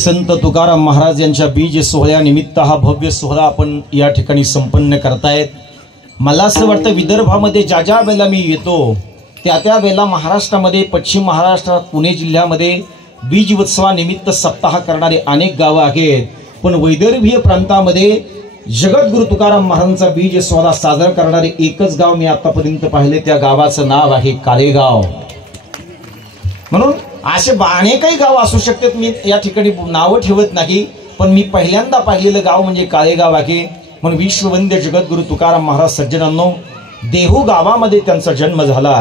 संत तुकाराम महाराज यांच्या बीज सोहळ्यानिमित्त हा भव्य सोहळा आपण या ठिकाणी संपन्न करतायत. मला असं वाटतं विदर्भामध्ये ज्या ज्या वेळेला मी येतो त्या वेळेला महाराष्ट्रामध्ये, पश्चिम महाराष्ट्रात, पुणे जिल्ह्यामध्ये बीज उत्सवानिमित्त सप्ताह करणारे अनेक गावं आहेत. पण वैदर्भीय प्रांतामध्ये जगद्गुरु तुकाराम महाराजांचा बीज सोहळा साजरा करणारे एकच गाव मी आतापर्यंत पाहिले. त्या गावाचं नाव आहे काळेगाव. म्हणून असे अनेकही गाव असू शकतात, मी या ठिकाणी नावं ठेवत नाही, पण मी पहिल्यांदा पाहिलेलं गाव म्हणजे काळेगाव आहे. म्हणून विश्ववंद्य जगद्गुरु तुकाराम महाराज सज्जनांनो, देहू गावामध्ये त्यांचा जन्म झाला.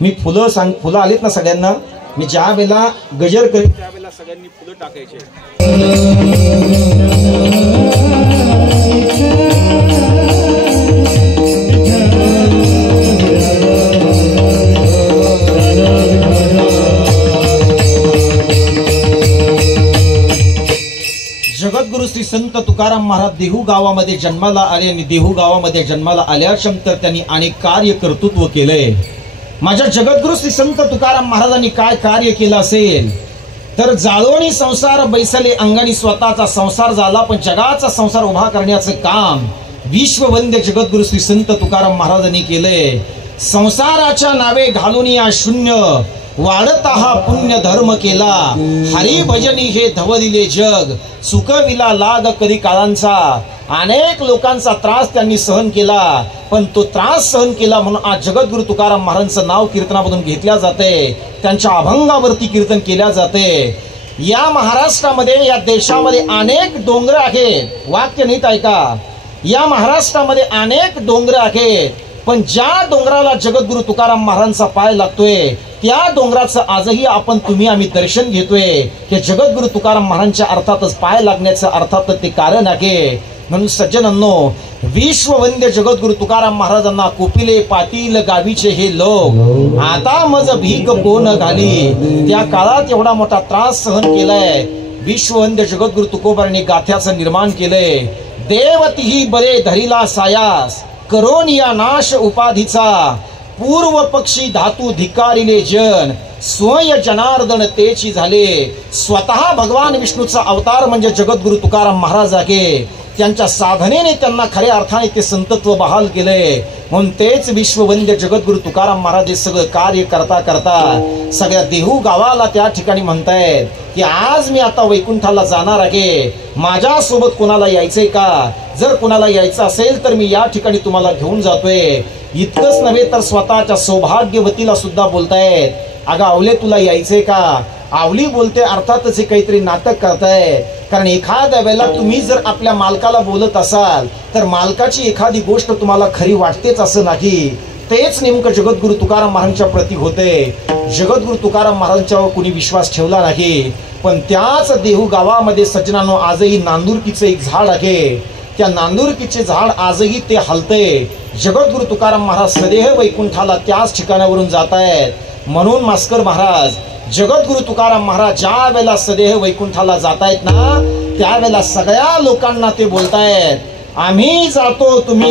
मी फुलं आलेत ना सगळ्यांना, मी ज्या वेळेला गजर करीन त्यावेळेला सगळ्यांनी फुलं टाकायचे. जगद्गुरु श्री संत तुकाराम महाराज देहू गावामध्ये जन्माला आले आणि देहू गावामध्ये जन्माला आल्यानंतर त्यांनी अनेक कार्य कर्तृत्व केलंय. माझ्या जगद्गुरु श्री संत तुकाराम महाराजांनी काय कार्य केलं असेल तर जाळोनी संसार बैसले अंगानी स्वतःचा संसार झाला, पण जगाचा संसार उभा करण्याचं काम विश्ववंद्य जगद्गुरु श्री संत तुकाराम महाराजांनी केलंय. संसाराच्या नावे घालून या शून्य वाढता हा पुण्य धर्म केला, हरी भजनी हे धवलिले जग, सुखविला लाग कधी काळांचा. अनेक लोकांचा त्रास त्यांनी सहन केला, पण तो त्रास सहन केला म्हणून आज जगद्गुरु तुकाराम महाराजांचं नाव कीर्तनामधून घेतल्या जाते, त्यांच्या अभंगावरती कीर्तन केल्या जाते. या महाराष्ट्रामध्ये, या देशामध्ये अनेक डोंगर आहेत. वाक्य नीट ऐका, या महाराष्ट्रामध्ये अनेक डोंगर आहेत, पण ज्या डोंगराला जगद्गुरु तुकाराम महाराजांचा पाय लागतोय त्या डोंगराचं आजही आपण तुम्ही आम्ही दर्शन घेतोय. हे जगद्गुरु तुकाराम महाराजांच्या अर्थातच पाय लागण्याचं अर्थातच ते कारण आहे. म्हणून सज्जनांनो, विश्ववंद्य जगद्गुरु तुकाराम महाराजांना कोपिले पाटील गावीचे हे लोक, आता मज भीक कोण घाली. त्या काळात एवढा मोठा त्रास सहन केलाय. विश्ववंद्य जगद्गुरु तुकोबारांनी गाथ्याचं निर्माण केलंय. देवतीही बरे धरिला सायास, करोनिया नाश उपाधीचा, पूर्व पक्षी धातू धिकारिले जन, स्वय जनार्दन तेची झाले. स्वतः भगवान विष्णूचा अवतार म्हणजे जगद्गुरु तुकाराम महाराज आहे. त्यांच्या साधनेने त्यांना खऱ्या अर्थाने ते संतत्व बहाल केलंय. म्हणून तेच विश्ववंद्य जगद्गुरु तुकाराम महाराज हे सगळं कार्य करता करता सगळ्या देहू गावाला त्या ठिकाणी म्हणतायत की आज मी आता वैकुंठाला जाणार आहे, माझ्यासोबत कोणाला यायचंय का? जर कोणाला यायचं असेल तर मी या ठिकाणी तुम्हाला घेऊन जातोय. इतकंच नव्हे तर स्वतःच्या सौभाग्यवतीला सुद्धा बोलतायत, अगं आवले तुला यायचंय का? आवली बोलते अर्थातच हे काहीतरी नाटक करताय. कारण एखाद्या वेळेला तुम्ही जर आपल्या मालकाला बोलत असाल तर मालकाची एखादी गोष्ट तुम्हाला खरी वाटतेच असं नाही. तेच नेमकं जगद्गुरु तुकाराम महाराजांच्या प्रती होते. जगद्गुरु तुकाराम महाराजांच्यावर कुणी विश्वास ठेवला नाही. पण त्याच देहू गावामध्ये सज्जनांनो आजही नांदुरकीचं एक झाड आहे. त्या नांदुरकीचे झाड आजही ते हलतंय. जगद्गुरु तुकाराम महाराज सदेह वैकुंठाला त्याच ठिकाणावरून जात आहेत. म्हणून मास्कर महाराज जगद्गुरु तुकाराम महाराज ज्या वेळेला सदेह वैकुंठाला जातायत ना त्यावेळेला सगळ्या लोकांना ते बोलतायत, आम्ही जातो तुम्ही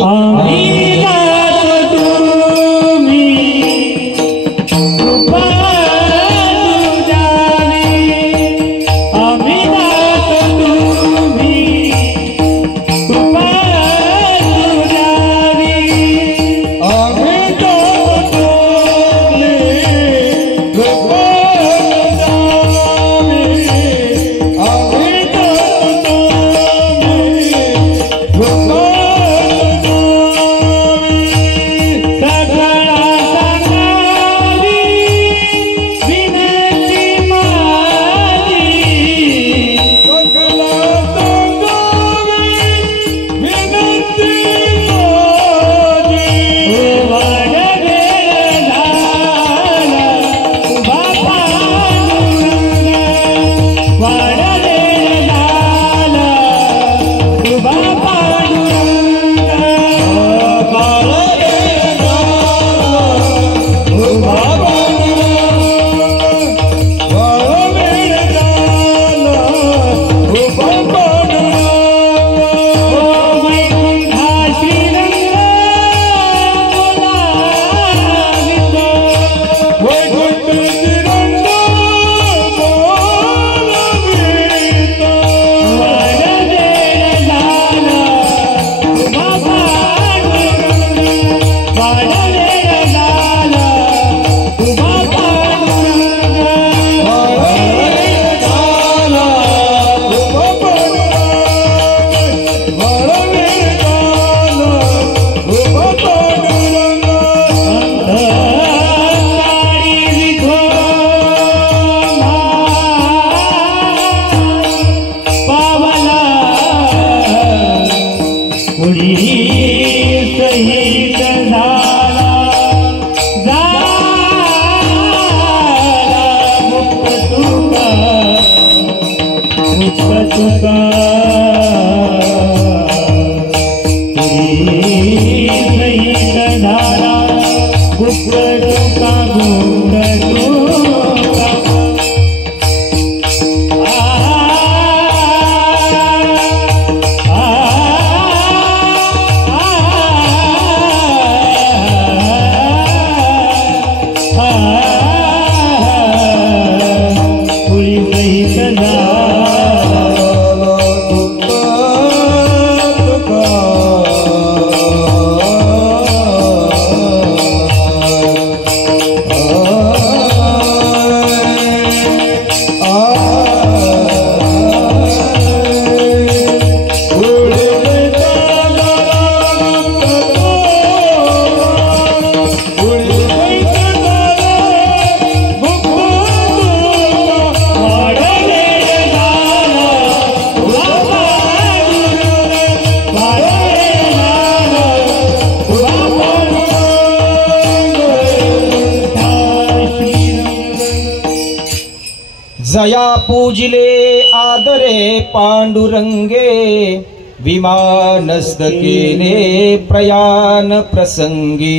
जया पूजिले आदरे पांडुरंगे विमानस्थ केले प्रयाण प्रसंगी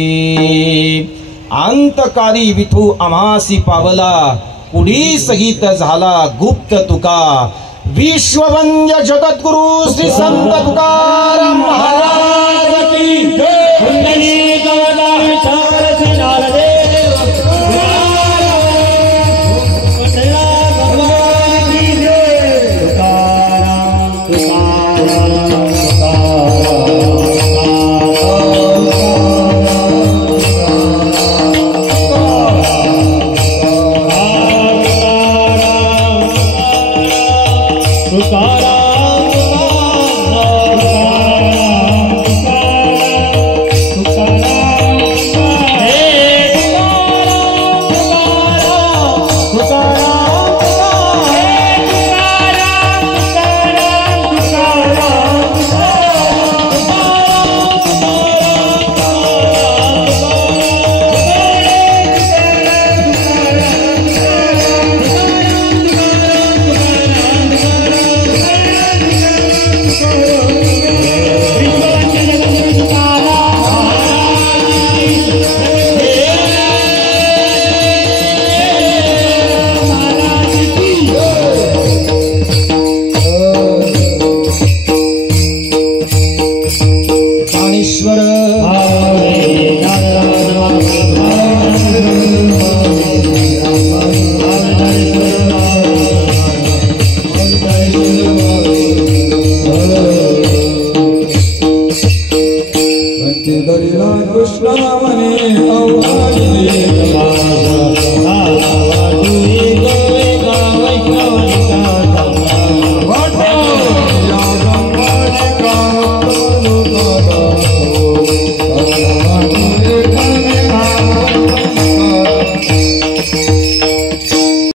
अंतकारी विठू आम्हासी पावला पुढी सहित झाला गुप्त तुका विश्ववंद्य जगद्गुरु श्री संत तुकाराम महाराज